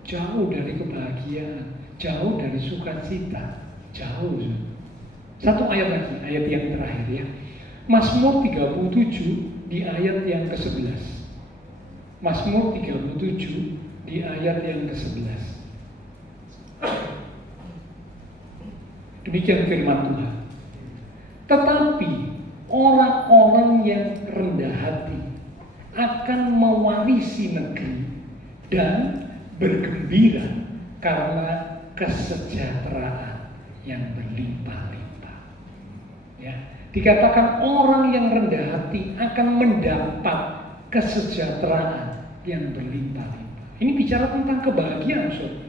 jauh dari kebahagiaan, jauh dari sukacita, jauh. Satu ayat lagi, ayat yang terakhir ya. Mazmur 37 di ayat yang ke-11. Mazmur 37 di ayat yang ke-11. Demikian firman Tuhan. Tetapi orang-orang yang rendah hati akan mewarisi negeri dan bergembira karena kesejahteraan yang berlimpah-limpah. Ya, dikatakan orang yang rendah hati akan mendapat kesejahteraan yang berlimpah-limpah. Ini bicara tentang kebahagiaan, saudara.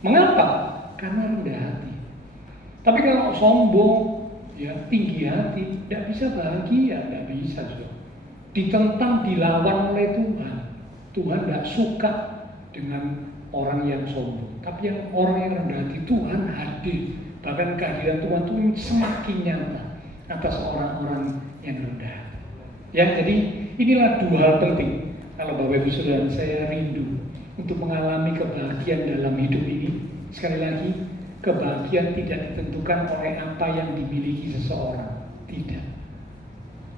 Mengapa? Karena rendah hati. Tapi kalau sombong, ya, tinggi hati, tidak bisa bahagia, tidak bisa, saudara. Ditentang, dilawan oleh Tuhan. Tuhan tidak suka dengan orang yang sombong. Tapi yang orang yang rendah hati, Tuhan hadir. Bahkan kehadiran Tuhan itu semakin nyata atas orang-orang yang rendah. Ya, jadi inilah dua hal penting. Kalau Bapak Ibu Saudara, saya rindu untuk mengalami kebahagiaan dalam hidup ini. Sekali lagi, kebahagiaan tidak ditentukan oleh apa yang dimiliki seseorang, tidak.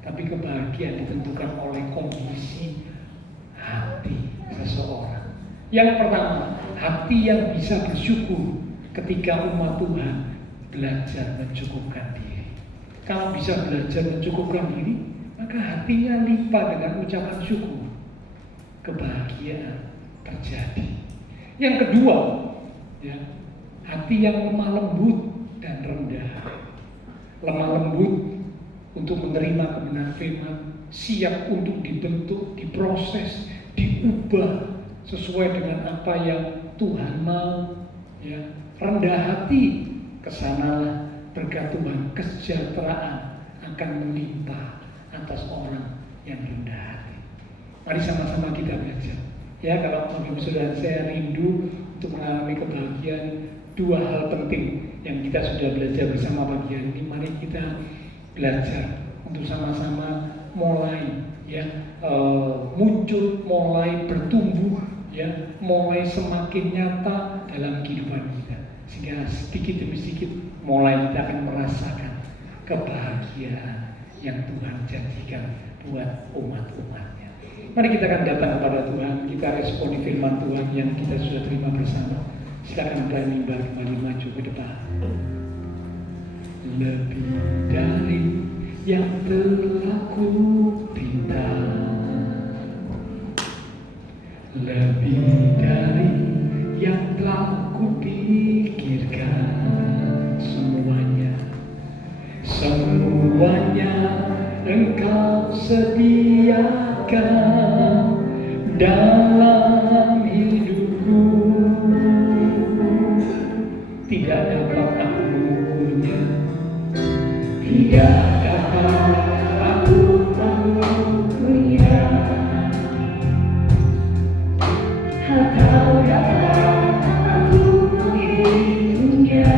Tapi kebahagiaan ditentukan oleh kondisi hati seseorang. Yang pertama, hati yang bisa bersyukur ketika umat Tuhan belajar mencukupkan diri. Kalau bisa belajar mencukupkan diri, maka hatinya limpah dengan ucapan syukur. Kebahagiaan terjadi. Yang kedua, ya, hati yang lemah lembut dan rendah. Lemah lembut untuk menerima kebenaran firman, siap untuk dibentuk, diproses, diubah sesuai dengan apa yang Tuhan mau. Ya, rendah hati, kesanalah berkat Tuhan, kesejahteraan akan melimpah atas orang yang rendah hati. Mari sama-sama kita belajar. Ya, kalau Bapak Saudara, saya rindu untuk mengalami kebahagiaan. Dua hal penting yang kita sudah belajar bersama pagi hari ini. Mari kita belajar untuk sama-sama mulai, ya, muncul, mulai bertumbuh, ya, mulai semakin nyata dalam kehidupan kita. Sehingga sedikit demi sedikit mulai kita akan merasakan kebahagiaan yang Tuhan janjikan buat umat-umatnya. Mari kita akan datang kepada Tuhan, kita responi firman Tuhan yang kita sudah terima bersama. Silakan Tuhan mimbar kembali maju ke depan. Lebih dari yang telah ku pinta, lebih dari yang telah ku pikirkan, semuanya Engkau sediakan dalam hidupku. Tidak dapat aku mengukurnya, tidak dapat aku mengukurnya, atau dapat aku menghitungnya.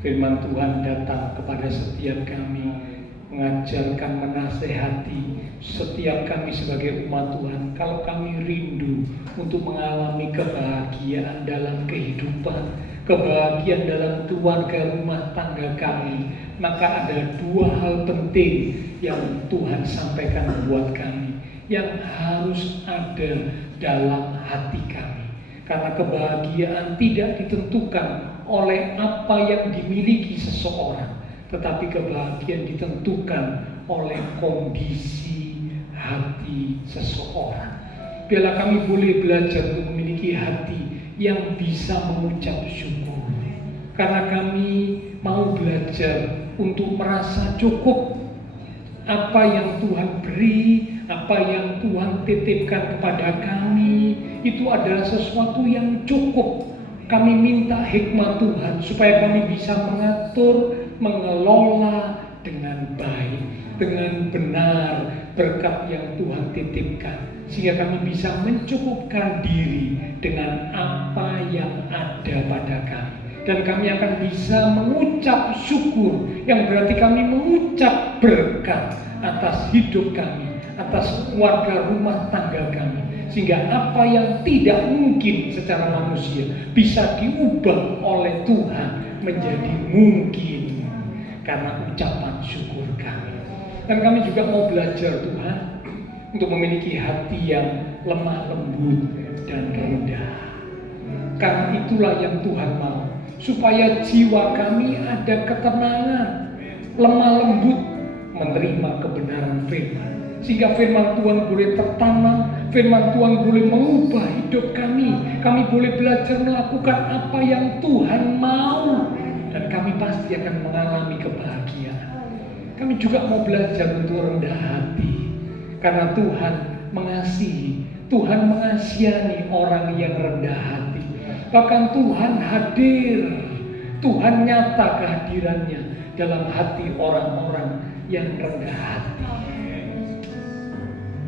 Firman Tuhan datang kepada setiap kami, mengajarkan, menasehati setiap kami sebagai umat Tuhan. Kalau kami rindu untuk mengalami kebahagiaan dalam kehidupan, kebahagiaan dalam keluarga rumah tangga kami, maka ada dua hal penting yang Tuhan sampaikan buat kami, yang harus ada dalam hati kami. Karena kebahagiaan tidak ditentukan oleh apa yang dimiliki seseorang, tetapi kebahagiaan ditentukan oleh kondisi hati seseorang. Biarlah kami boleh belajar untuk memiliki hati yang bisa mengucap syukur, karena kami mau belajar untuk merasa cukup. Apa yang Tuhan beri, apa yang Tuhan titipkan kepada kami, itu adalah sesuatu yang cukup. Kami minta hikmat Tuhan supaya kami bisa mengatur, mengelola dengan baik, dengan benar berkat yang Tuhan titipkan, sehingga kami bisa mencukupkan diri dengan apa yang ada pada kami. Dan kami akan bisa mengucap syukur, yang berarti kami mengucap berkat atas hidup kami, atas keluarga rumah tangga kami, sehingga apa yang tidak mungkin secara manusia bisa diubah oleh Tuhan menjadi mungkin karena ucapan syukur kami. Dan kami juga mau belajar Tuhan untuk memiliki hati yang lemah lembut dan rendah. Karena itulah yang Tuhan mau, supaya jiwa kami ada ketenangan, lemah lembut menerima kebenaran firman, sehingga firman Tuhan boleh tertanam, firman Tuhan boleh mengubah hidup kami. Kami boleh belajar melakukan apa yang Tuhan mau, dan kami pasti akan mengalami kebahagiaan. Kami juga mau belajar untuk rendah hati, karena Tuhan mengasihi, Tuhan mengasihani orang yang rendah hati. Bahkan Tuhan hadir, Tuhan nyata kehadirannya dalam hati orang-orang yang rendah hati.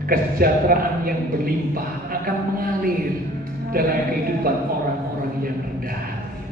Kesejahteraan yang berlimpah akan mengalir dalam kehidupan orang-orang yang rendah hati.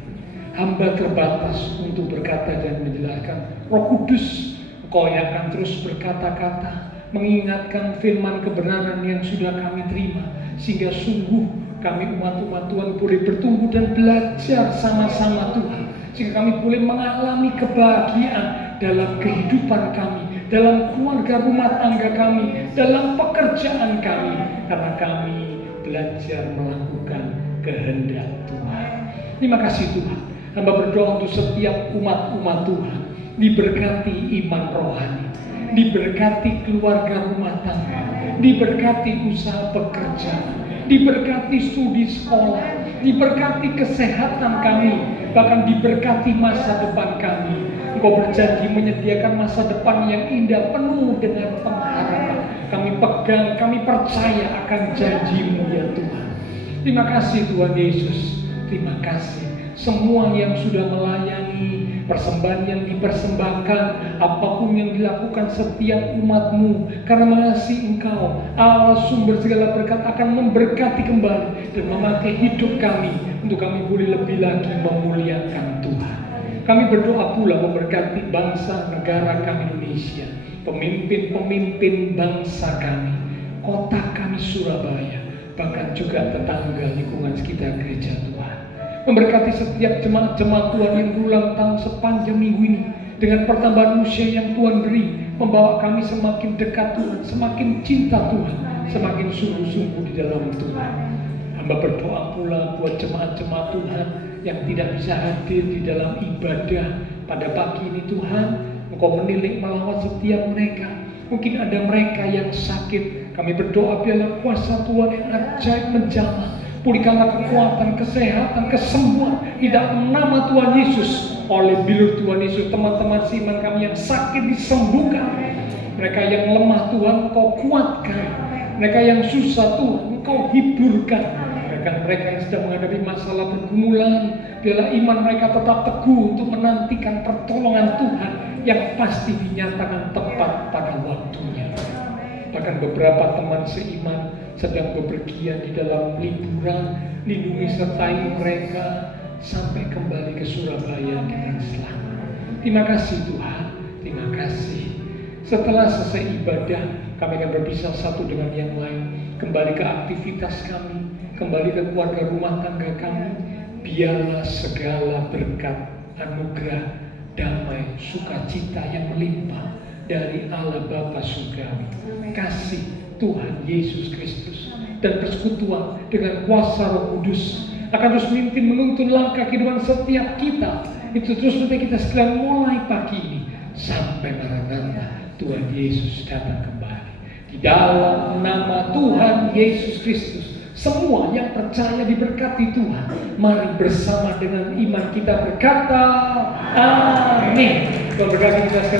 Hamba terbatas untuk berkata dan menjelaskan. Roh Kudus, Engkau yang akan terus berkata-kata, mengingatkan firman kebenaran yang sudah kami terima, sehingga sungguh kami umat-umat Tuhan boleh bertumbuh dan belajar sama-sama Tuhan, sehingga kami boleh mengalami kebahagiaan dalam kehidupan kami, dalam keluarga rumah tangga kami, dalam pekerjaan kami, karena kami belajar melakukan kehendak Tuhan. Terima kasih Tuhan. Hamba berdoa untuk setiap umat-umat Tuhan, diberkati iman rohani, diberkati keluarga rumah tangga, diberkati usaha pekerjaan, diberkati studi sekolah, diberkati kesehatan kami, bahkan diberkati masa depan kami. Engkau berjanji menyediakan masa depan yang indah penuh dengan pengharapan. Kami pegang, kami percaya akan janji-Mu ya Tuhan. Terima kasih Tuhan Yesus. Terima kasih semua yang sudah melayani, persembahan yang dipersembahkan, apapun yang dilakukan setiap umat-Mu, karena mengasihi Engkau, Allah sumber segala berkat akan memberkati kembali dan memakai hidup kami untuk kami boleh lebih lagi memuliakan Tuhan. Kami berdoa pula memberkati bangsa negara kami Indonesia, pemimpin-pemimpin bangsa kami, kota kami Surabaya, bahkan juga tetangga lingkungan sekitar gereja Tuhan. Memberkati setiap jemaat-jemaat Tuhan yang berulang tahun sepanjang minggu ini, dengan pertambahan usia yang Tuhan beri, membawa kami semakin dekat Tuhan, semakin cinta Tuhan, semakin sungguh-sungguh di dalam Tuhan. Hamba berdoa pula buat jemaat-jemaat Tuhan yang tidak bisa hadir di dalam ibadah pada pagi ini Tuhan. Engkau menilik melawat setiap mereka. Mungkin ada mereka yang sakit. Kami berdoa biarlah kuasa Tuhan yang ajaib menjamah. Pulihkanlah kekuatan, kesehatan, kesembuhan di dalam nama Tuhan Yesus. Oleh bilur Tuhan Yesus, teman-teman seiman kami yang sakit disembuhkan. Mereka yang lemah Tuhan Engkau kuatkan. Mereka yang susah Tuhan Engkau hiburkan. Mereka yang sedang menghadapi masalah pergumulan, biarlah iman mereka tetap teguh untuk menantikan pertolongan Tuhan yang pasti dinyatakan tepat pada waktunya. Bahkan beberapa teman seiman sedang bepergian di dalam liburan, lindungi sertai mereka sampai kembali ke Surabaya dengan selamat. Terima kasih Tuhan, terima kasih. Setelah selesai ibadah, kami akan berpisah satu dengan yang lain, kembali ke aktivitas kami, kembali ke keluarga rumah tangga kami. Biarlah segala berkat, anugerah, damai, sukacita yang melimpah dari Allah Bapa Surgawi, kasih Tuhan Yesus Kristus, dan persekutuan dengan kuasa Roh Kudus akan terus memimpin menuntun langkah kehidupan setiap kita. Itu terus nanti kita sekalian mulai pagi ini sampai Maranatha Tuhan Yesus datang kembali. Di dalam nama Tuhan Yesus Kristus, semua yang percaya diberkati Tuhan. Mari bersama dengan iman kita berkata, amin. Tuhan berkati kita sekalian.